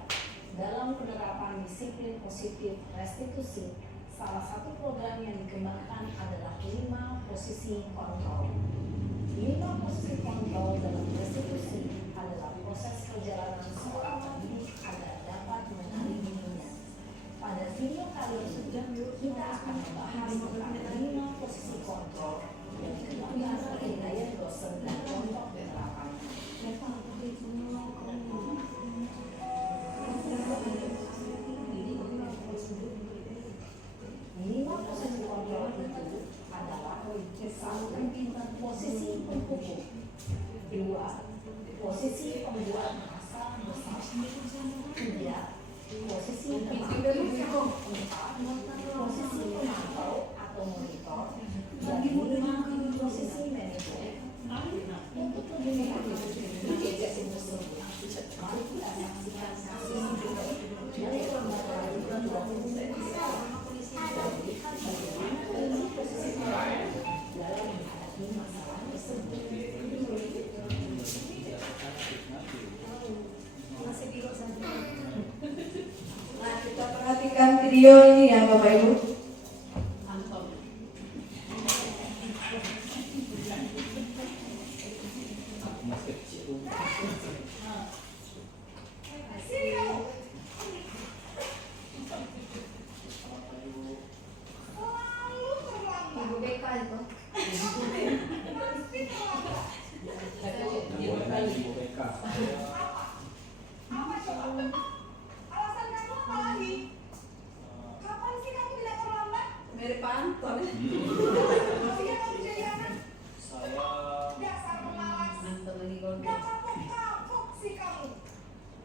Dalam penerapan disiplin positif restitusi, salah satu program yang dikembangkan adalah 5 posisi kontrol. 5 posisi kontrol dalam restitusi adalah proses perjalanan seorang pendidik agar dapat mengenali dirinya. Pada video kali ini, kita akan membahas tentang 5 posisi kontrol yang dikembangkan oleh gaya dosen dan contoh penerapannya. Lima posisi kontrol itu adalah satu, posisi penghukum, 2, posisi pembuat rasa bersalah, 3, posisi pemantau, 4, posisi pemantau atau monitor, dan 5, posisi manajer. Untuk lebih mengetahui posisi tersebut, mari kita saksikan kasus dari lembaga dan lihat bagaimana kelima posisi dalam menghadapi masalah tersebut. Nah, kita perhatikan video ini ya Bapak Ibu. Ibu BK itu. Alasan kamu apa lagi? Kapan sih kamu tidak terlambat? Mirip Anton. Iya kamu jadi anak. Saya Dasar pemalas. Anton lagi gondok. Gak kapok-kapok sih kamu.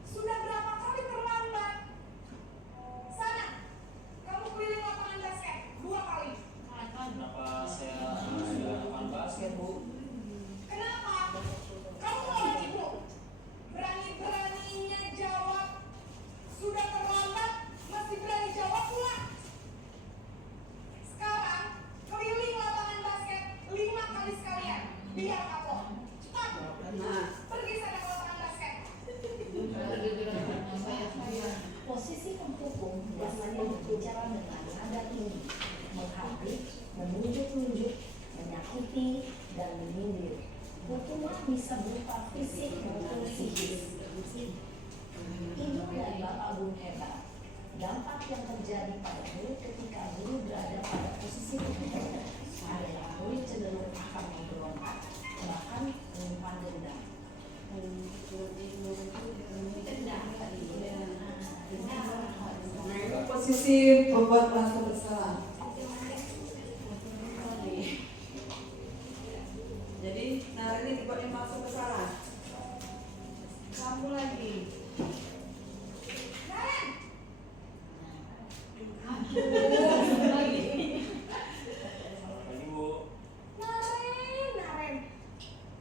Sudah berapa kali terlambat? Sana, kamu keliling lapangan basket 2 kali. kenapa saya lakukan basket Bu? Kenapa? Kamu lawan ibu. Berani-beraninya jawab. Sudah terlambat, masih berani jawab pula. Sekarang, keliling lapangan basket 5 kali sekalian. Biar kapok. Cepat. Pergi sana ke lapangan basket. Posisi penghukum biasanya berbicara dengan nada tinggi, menghardik, menunjuk-nunjuk, menyakiti, dan menyindir. Hukuman bisa berupa fisik maupun psikis. Ibu dan Bapak Guru hebat. Dampak yang terjadi pada murid ketika guru berada pada posisi penghukum adalah murid cenderung akan memberontak, bahkan menyimpan dendam. posisi membuat merasa bersalah. Jadi Nara ini dibuat yang merasa bersalah. Kamu lagi. Lagi Bu. Naren,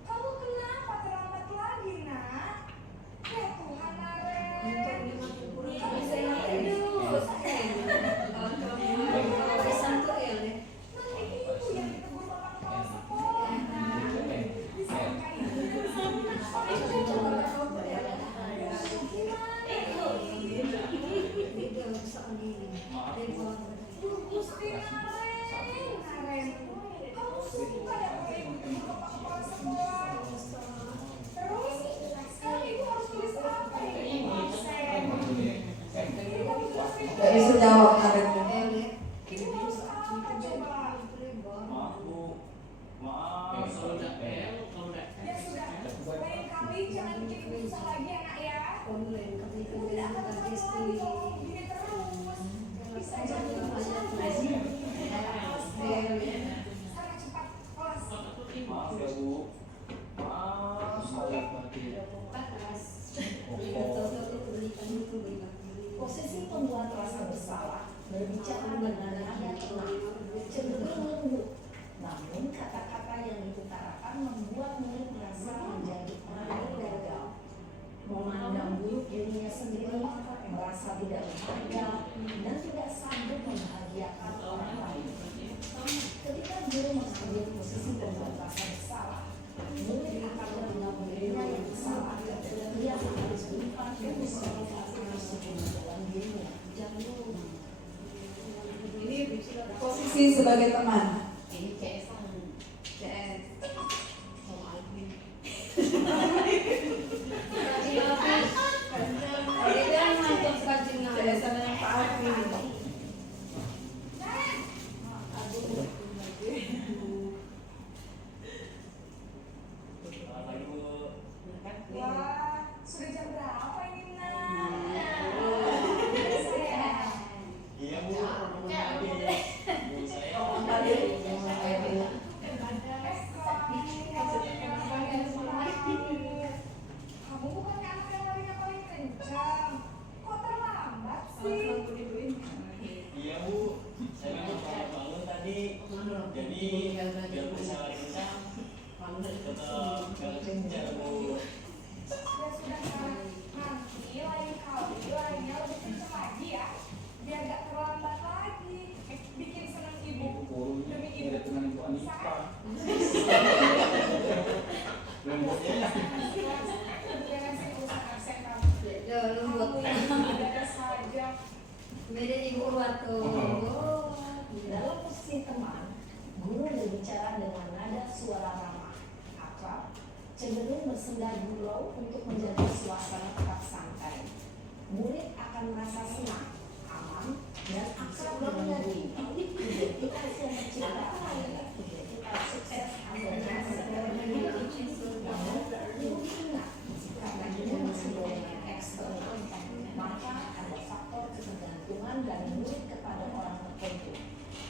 kamu kenapa terlambat lagi, Nak? Ya Tuhan, Naren. Kamu bisa terus. Santo ya, Le. Nanti ibu yang ditegur bapak kepala sekolah, Nak. Disangka ibu yang sama. Gusti Naren, kamu suka ya kalau ibu ditegur bapak kepala sekolah. Terus, sekarang ibu harus tulis apa ini? Absen. Ibu harus tulis Gak bisa jawab Nara. Ibu harus apa coba? Maaf Bu. Maaf. Ya sudah, lain kali jangan bikin ibu susah lagi ya, Nak ya. Online kami Ibu tidak akan kerja terlalu istri. lagi kalau begini terus. Bisa jadi ibu susah. Sana cepat kelas. Maaf ya Bu. Maaf sekali. Posisi pembuat rasa bersalah berbicara dengan nada tenang, cenderung lembut. Namun kata-kata yang diutarakan membuat murid merasa menjadi orang yang gagal, memandang buruk dirinya sendiri, merasa tidak berharga, dan tidak sanggup membahagiakan orang lain. Ketika guru mengambil posisi pembuat rasa bersalah, murid akan menganggap dirinya yang salah dan ia harus berlipat dalam dirinya. Ini posisi sebagai teman. Saya sama yang Pak Alfi. Lagi Bu. Wah, sudah jam berapa ini, Nak? Saya. Iya Bu. Bu saya. Kamu bukannya anak yang larinya paling kencang. Kok terlambat sih? Iya Bu. Saya memang terlambat bangun tadi. Jadi biar bisa lari kencang. Tetap jalan kencang Bu. Ya sudah, Nak. Nanti lain kali larinya lebih kencang lagi ya. Biar gak terlambat lagi. Bikin senang ibu. Gurunya Demi mirip ibu. dengan Bu Bisa Anita. kan? Lembutnya. Jangan sih urusan absen kamu. Kamu ini ada saja. Beda Ibu Urwato. Dalam posisi teman, guru berbicara dengan nada suara ramah, akrab, cenderung bersenda gurau untuk menjaga suasana tetap santai. Murid akan merasa senang, aman, dan akrab dengan guru. Identitas yang menciptakan identitas sukses adalah namun ibu ingat karena ini masih dorongan eksternal, maka ada faktor ketergantungan dari murid kepada orang tertentu.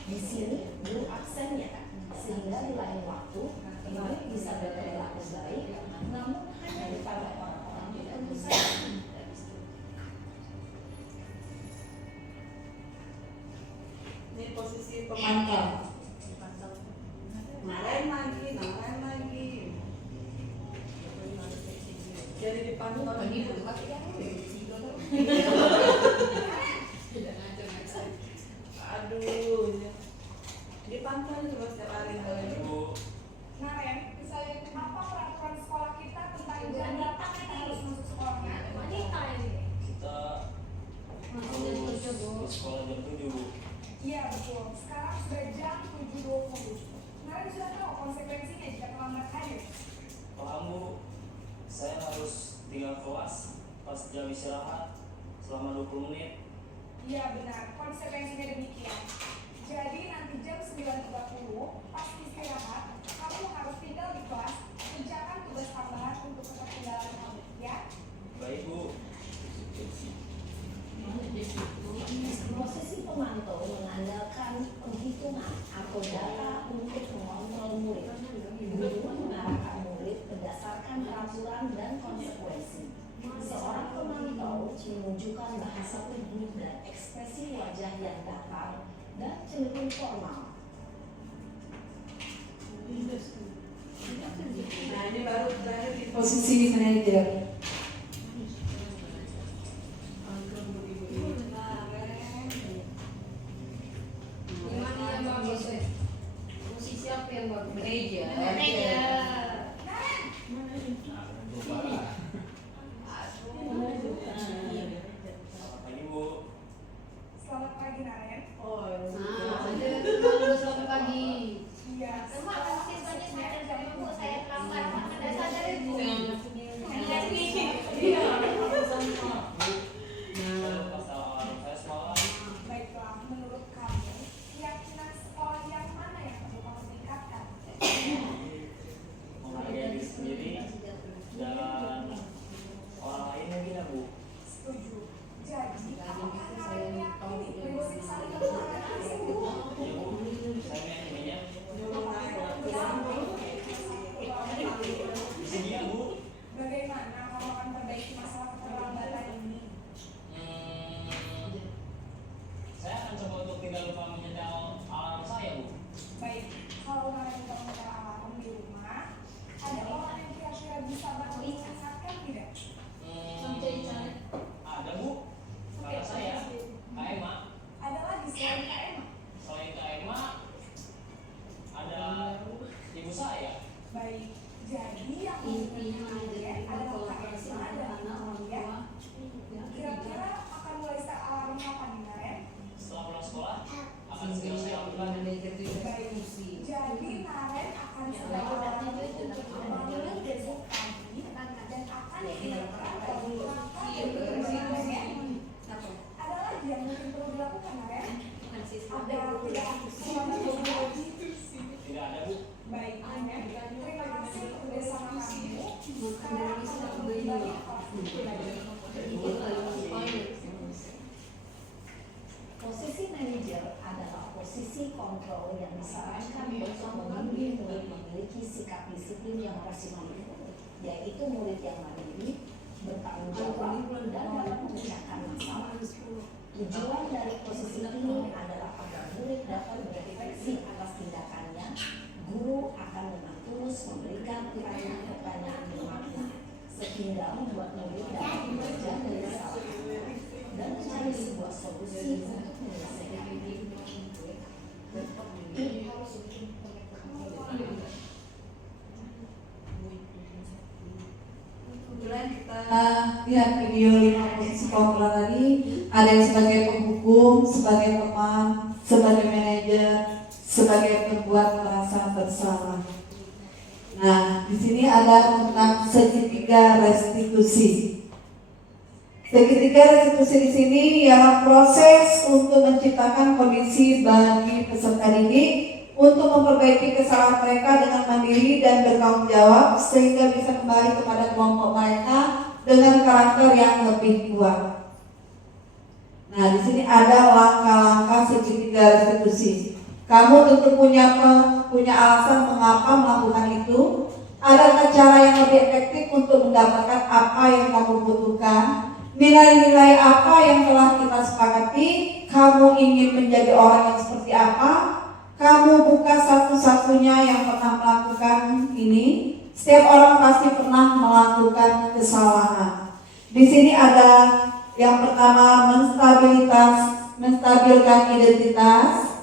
Di sini guru absennya, sehingga di lain waktu murid bisa berperilaku baik, namun hanya kepada orang-orang tertentu saja. Ini posisi pemantau. Narain lagi. Jadi dipantau. Aduh, dipantau coba setiap hari. Lagi Bu. Naren, bisa lihat apa peraturan sekolah kita tentang jam berapa kita harus masuk sekolah? Wanita ini. Kita harus ke sekolah jam 7 Bu. Iya betul. Sekarang sudah jam 7.20. Naren sudah tahu konsekuensinya jika terlambat hadir. Paham Bu. Saya harus tinggal kelas pas jam istirahat selama 20 menit. Iya benar, konsekuensinya demikian. Jadi nanti jam 9.30 pas istirahat, kamu harus tinggal di kelas, kerjakan tugas tambahan untuk ketertinggalan kamu, ya? Baik Bu. Posisi atau data untuk mengontrol murid. Guru mengarahkan murid berdasarkan peraturan dan konsekuensi. Seorang pemantau menunjukkan bahasa tubuh dan ekspresi wajah yang datar dan cenderung formal. Nah, ini baru terakhir di posisi manajer. Gimana yang bagus? Posisi apa yang bagus? Manajer. Pagi Bu. Selamat pagi Naren. Selamat pagi. Iya. Pas awal saya sekolah. Baiklah, menurut kamu, keyakinan sekolah yang mana yang perlu kamu tingkatkan? Menghargai diri sendiri dan orang lain mungkin ya Bu. Setuju. Jadi, apakah Naren meyakini prinsip saling menghargai tersebut? Iya Bu, saya meyakininya. Bisa dia Bu. Bagaimana kamu akan perbaiki masalah keterlambatan ini? Saya akan coba untuk tidak lupa menyetel alarm saya Bu. Baik, kalau Naren tidak menyetel alarm di rumah, ada orang yang kira-kira bisa bantu mengingatkan tidak? Ada Bu. Kakak saya, Kak Emma. Ada lagi selain Kak Emma? Selain Kak Emma, ada ibu saya. Baik, jadi yang mengingatkan kalian adalah Kak Emma dan Ibu ya. Kira-kira akan mulai start alarm kapan nih Naren? Setelah pulang sekolah, akan segera saya lakukan. Baik, jadi Naren akan start alarm untuk bangun besok pagi dan akan dilakukan beberapa Naren ya. Ada lagi yang mungkin perlu dilakukan Naren? Ada tidak selama Tidak ada Bu. baik Naren, terima kasih untuk bersama kamu. Sekarang kita kembali ke kelas belajar. Posisi manajer adalah posisi kontrol yang disarankan untuk membimbing murid memiliki sikap disiplin yang positif, yaitu murid yang mandiri, bertanggung jawab, dan dapat memecahkan masalah. Tujuan dari posisi ini adalah agar murid dapat berefleksi atas tindakannya. Guru akan dengan tulus memberikan pertanyaan-pertanyaan bermakna, sehingga membuat murid dapat belajar dari kesalahannya dan mencari sebuah solusi untuk menyelesaikan. Kemudian kita lihat video 5 posisi kontrol tadi. Ada yang sebagai penghukum, sebagai teman, sebagai manajer, sebagai pembuat merasa bersalah. Nah, di sini ada tentang segitiga restitusi. Segitiga restitusi di sini ialah proses untuk menciptakan kondisi bagi peserta didik untuk memperbaiki kesalahan mereka dengan mandiri dan bertanggung jawab sehingga bisa kembali kepada kelompok mereka dengan karakter yang lebih kuat. Nah, di sini ada langkah-langkah segitiga restitusi. Kamu tentu punya alasan mengapa melakukan itu. Adakah cara yang lebih efektif untuk mendapatkan apa yang kamu butuhkan? Nilai-nilai apa yang telah kita sepakati? Kamu ingin menjadi orang yang seperti apa? Kamu bukan satu-satunya yang pernah melakukan ini. Setiap orang pasti pernah melakukan kesalahan. Di sini ada yang pertama menstabilkan identitas.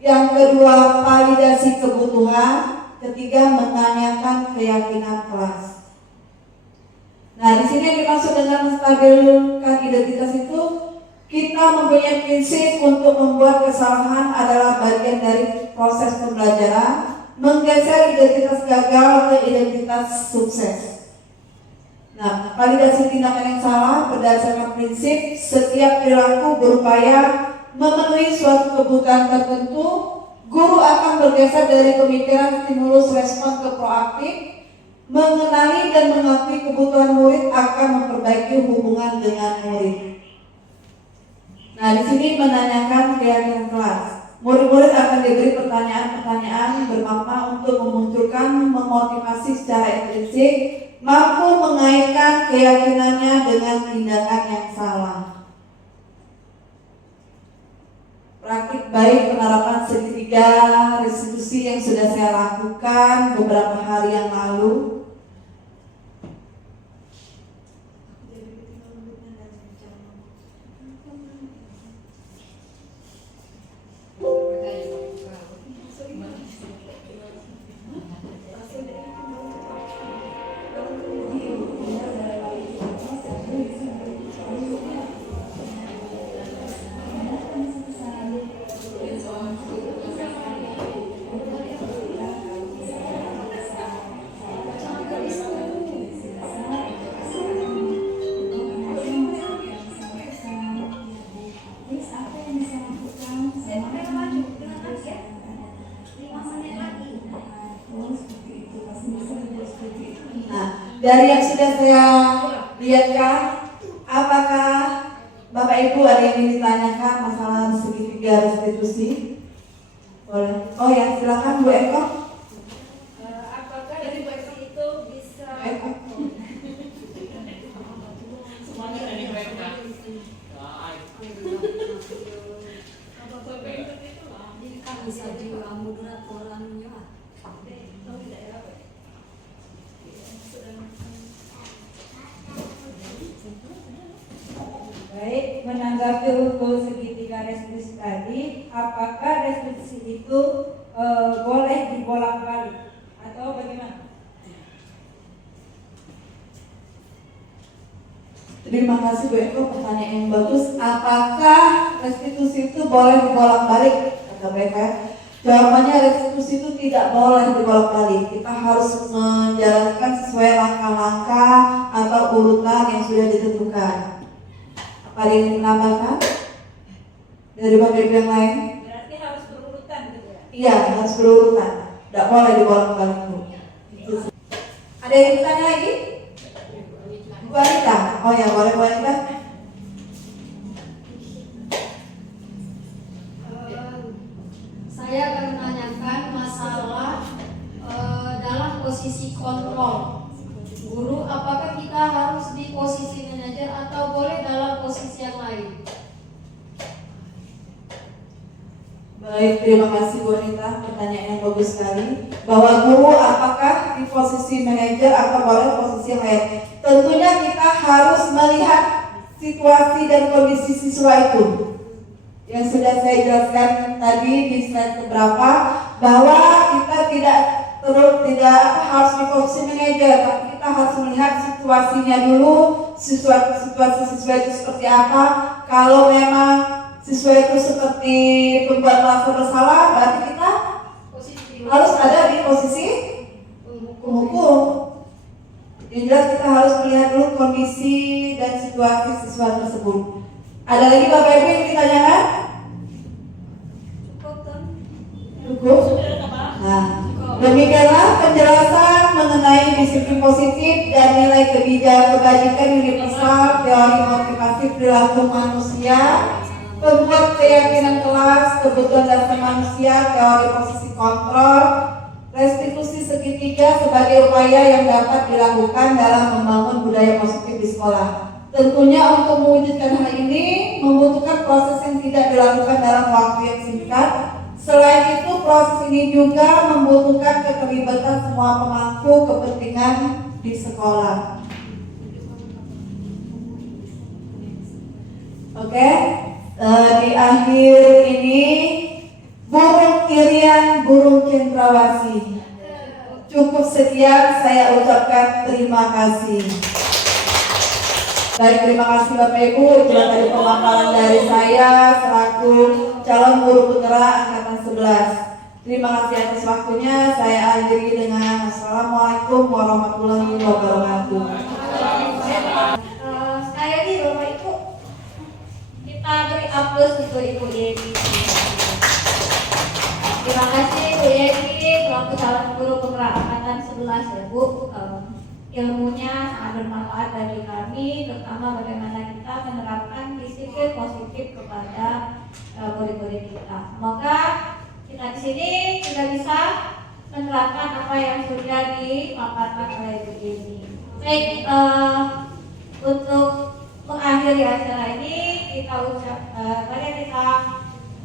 Yang kedua validasi kebutuhan. Ketiga menanyakan keyakinan kelas. Nah, di sini yang dimaksud dengan menstabilkan identitas itu, kita mempunyai prinsip untuk membuat kesalahan adalah bagian dari proses pembelajaran, menggeser identitas gagal ke identitas sukses. Nah, validasi tindakan yang salah berdasarkan prinsip setiap perilaku berupaya memenuhi suatu kebutuhan tertentu. Guru akan bergeser dari pemikiran stimulus respon ke proaktif. Mengenali dan mengakui kebutuhan murid akan memperbaiki hubungan dengan murid. Nah, di sini menanyakan keyakinan kelas. Murid-murid akan diberi pertanyaan-pertanyaan bermakna untuk memunculkan memotivasi secara intrinsik, mampu mengaitkan keyakinannya dengan tindakan yang salah. Praktik baik penerapan segitiga restitusi yang sudah saya lakukan beberapa hari yang lalu. Dari yang sudah saya lihatkan, apakah Bapak Ibu ada yang ingin ditanyakan masalah segitiga restitusi? Boleh. Oh ya, silakan Bu Eko. Apakah restitusi itu bisa Semuanya dari mereka. kan bisa juga moderatornya. Baik, menanggapi hukum segitiga restitusi tadi, apakah restitusi itu boleh dibolak-balik atau bagaimana? Terima kasih Bu Eko, pertanyaan yang bagus. Apakah restitusi itu boleh dibolak-balik? Kata Bu Eko. Jawabannya restitusi itu tidak boleh dibolak-balik. Kita harus menjalankan sesuai langkah-langkah atau urutan yang sudah ditentukan. Apa ada yang ingin menambahkan dari Bapak Ibu yang lain? Berarti harus berurutan gitu ya? Iya, harus berurutan. Tidak boleh dibolak-balik Bu. Ada yang bertanya lagi? Bu Anita? Oh ya, boleh Bu Anita. Saya akan menanyakan masalah dalam posisi kontrol. Guru, apakah kita harus di posisi manajer atau boleh dalam posisi yang lain? Baik, terima kasih Bu Anita, pertanyaan yang bagus sekali. Bahwa guru apakah di posisi manajer atau boleh posisi yang lain? Tentunya kita harus melihat situasi dan kondisi siswa itu. Yang sudah saya jelaskan tadi di slide beberapa, bahwa kita tidak harus di posisi manajer, tapi kita harus melihat situasinya dulu, situasi siswa itu seperti apa. Kalau memang siswa itu seperti pembuat merasa bersalah, berarti kita harus ada di posisi penghukum. Yang jelas kita harus melihat dulu kondisi dan situasi siswa tersebut. Ada lagi Bapak Ibu yang ditanyakan? Cukup? Nah, demikianlah penjelasan mengenai disiplin positif dan nilai kebajikan yang dipersal teori motivasi perilaku manusia, pembuat keyakinan kelas, kebutuhan dasar manusia, teori posisi kontrol, restitusi segitiga sebagai upaya yang dapat dilakukan dalam membangun budaya positif di sekolah. Tentunya untuk mewujudkan hal ini membutuhkan proses yang tidak dilakukan dalam waktu yang singkat. Selain itu, proses ini juga membutuhkan keterlibatan semua pemangku kepentingan di sekolah. Oke, di akhir ini burung irian, burung cendrawasih. Cukup sekian, saya ucapkan terima kasih. Baik, terima kasih Bapak Ibu. Itulah tadi pemaparan dari saya selaku calon guru putra angkatan 11. Terima kasih atas waktunya. Saya akhiri dengan Assalamualaikum warahmatullahi wabarakatuh. Sekali lagi Bapak Ibu, kita beri aplaus untuk Ibu Yeni. Terima kasih Bu Yeni selaku calon guru putra angkatan 11 ya Bu. ilmunya sangat bermanfaat bagi kami, terutama bagaimana kita menerapkan disiplin positif kepada murid-murid kita. Semoga kita di sini sudah bisa menerapkan apa yang sudah dipaparkan oleh Ibu ini. Baik, untuk mengakhiri acara ini mari kita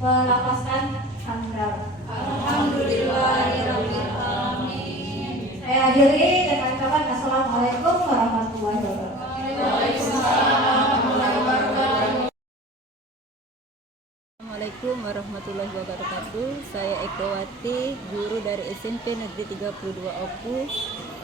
melafazkan hamdalah. Alhamdulillahirabbil alamin. Saya akhiri dengan ucapan assalamualaikum warahmatullahi wabarakatuh. Assalamualaikum warahmatullahi wabarakatuh. Saya Ekowati, guru dari SMP Negeri 32 Oku,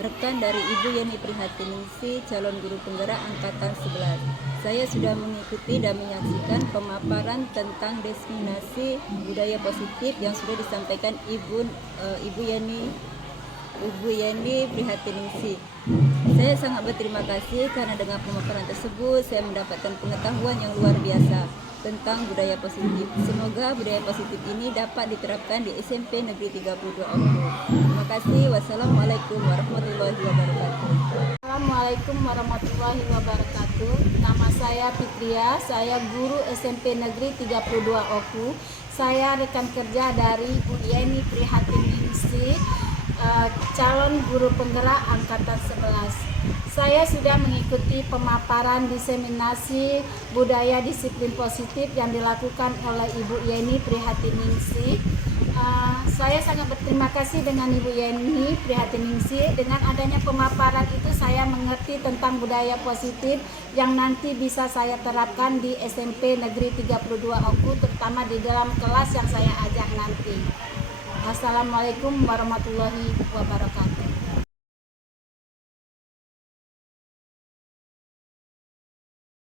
rekan dari Ibu Yeni Prihatiningsi, calon guru penggerak angkatan 11. Saya sudah mengikuti dan menyaksikan pemaparan tentang diskriminasi budaya positif yang sudah disampaikan Ibu Yeni Prihatiningsi. Saya sangat berterima kasih karena dengan pemaparan tersebut saya mendapatkan pengetahuan yang luar biasa tentang budaya positif. Semoga budaya positif ini dapat diterapkan di SMP Negeri 32 Oku. Terima kasih. Wassalamualaikum warahmatullahi wabarakatuh. Assalamualaikum warahmatullahi wabarakatuh. Nama saya Fitria, saya guru SMP Negeri 32 Oku. Saya rekan kerja dari Bu Yeni Prihatiningsi, calon guru penggerak angkatan 11. Saya sudah mengikuti pemaparan diseminasi budaya disiplin positif yang dilakukan oleh Ibu Yeni Prihatiningsi. Saya sangat berterima kasih dengan Ibu Yeni Prihatiningsi. Dengan adanya pemaparan itu saya mengerti tentang budaya positif yang nanti bisa saya terapkan di SMP Negeri 32 Oku, terutama di dalam kelas yang saya ajak nanti. Assalamualaikum warahmatullahi wabarakatuh.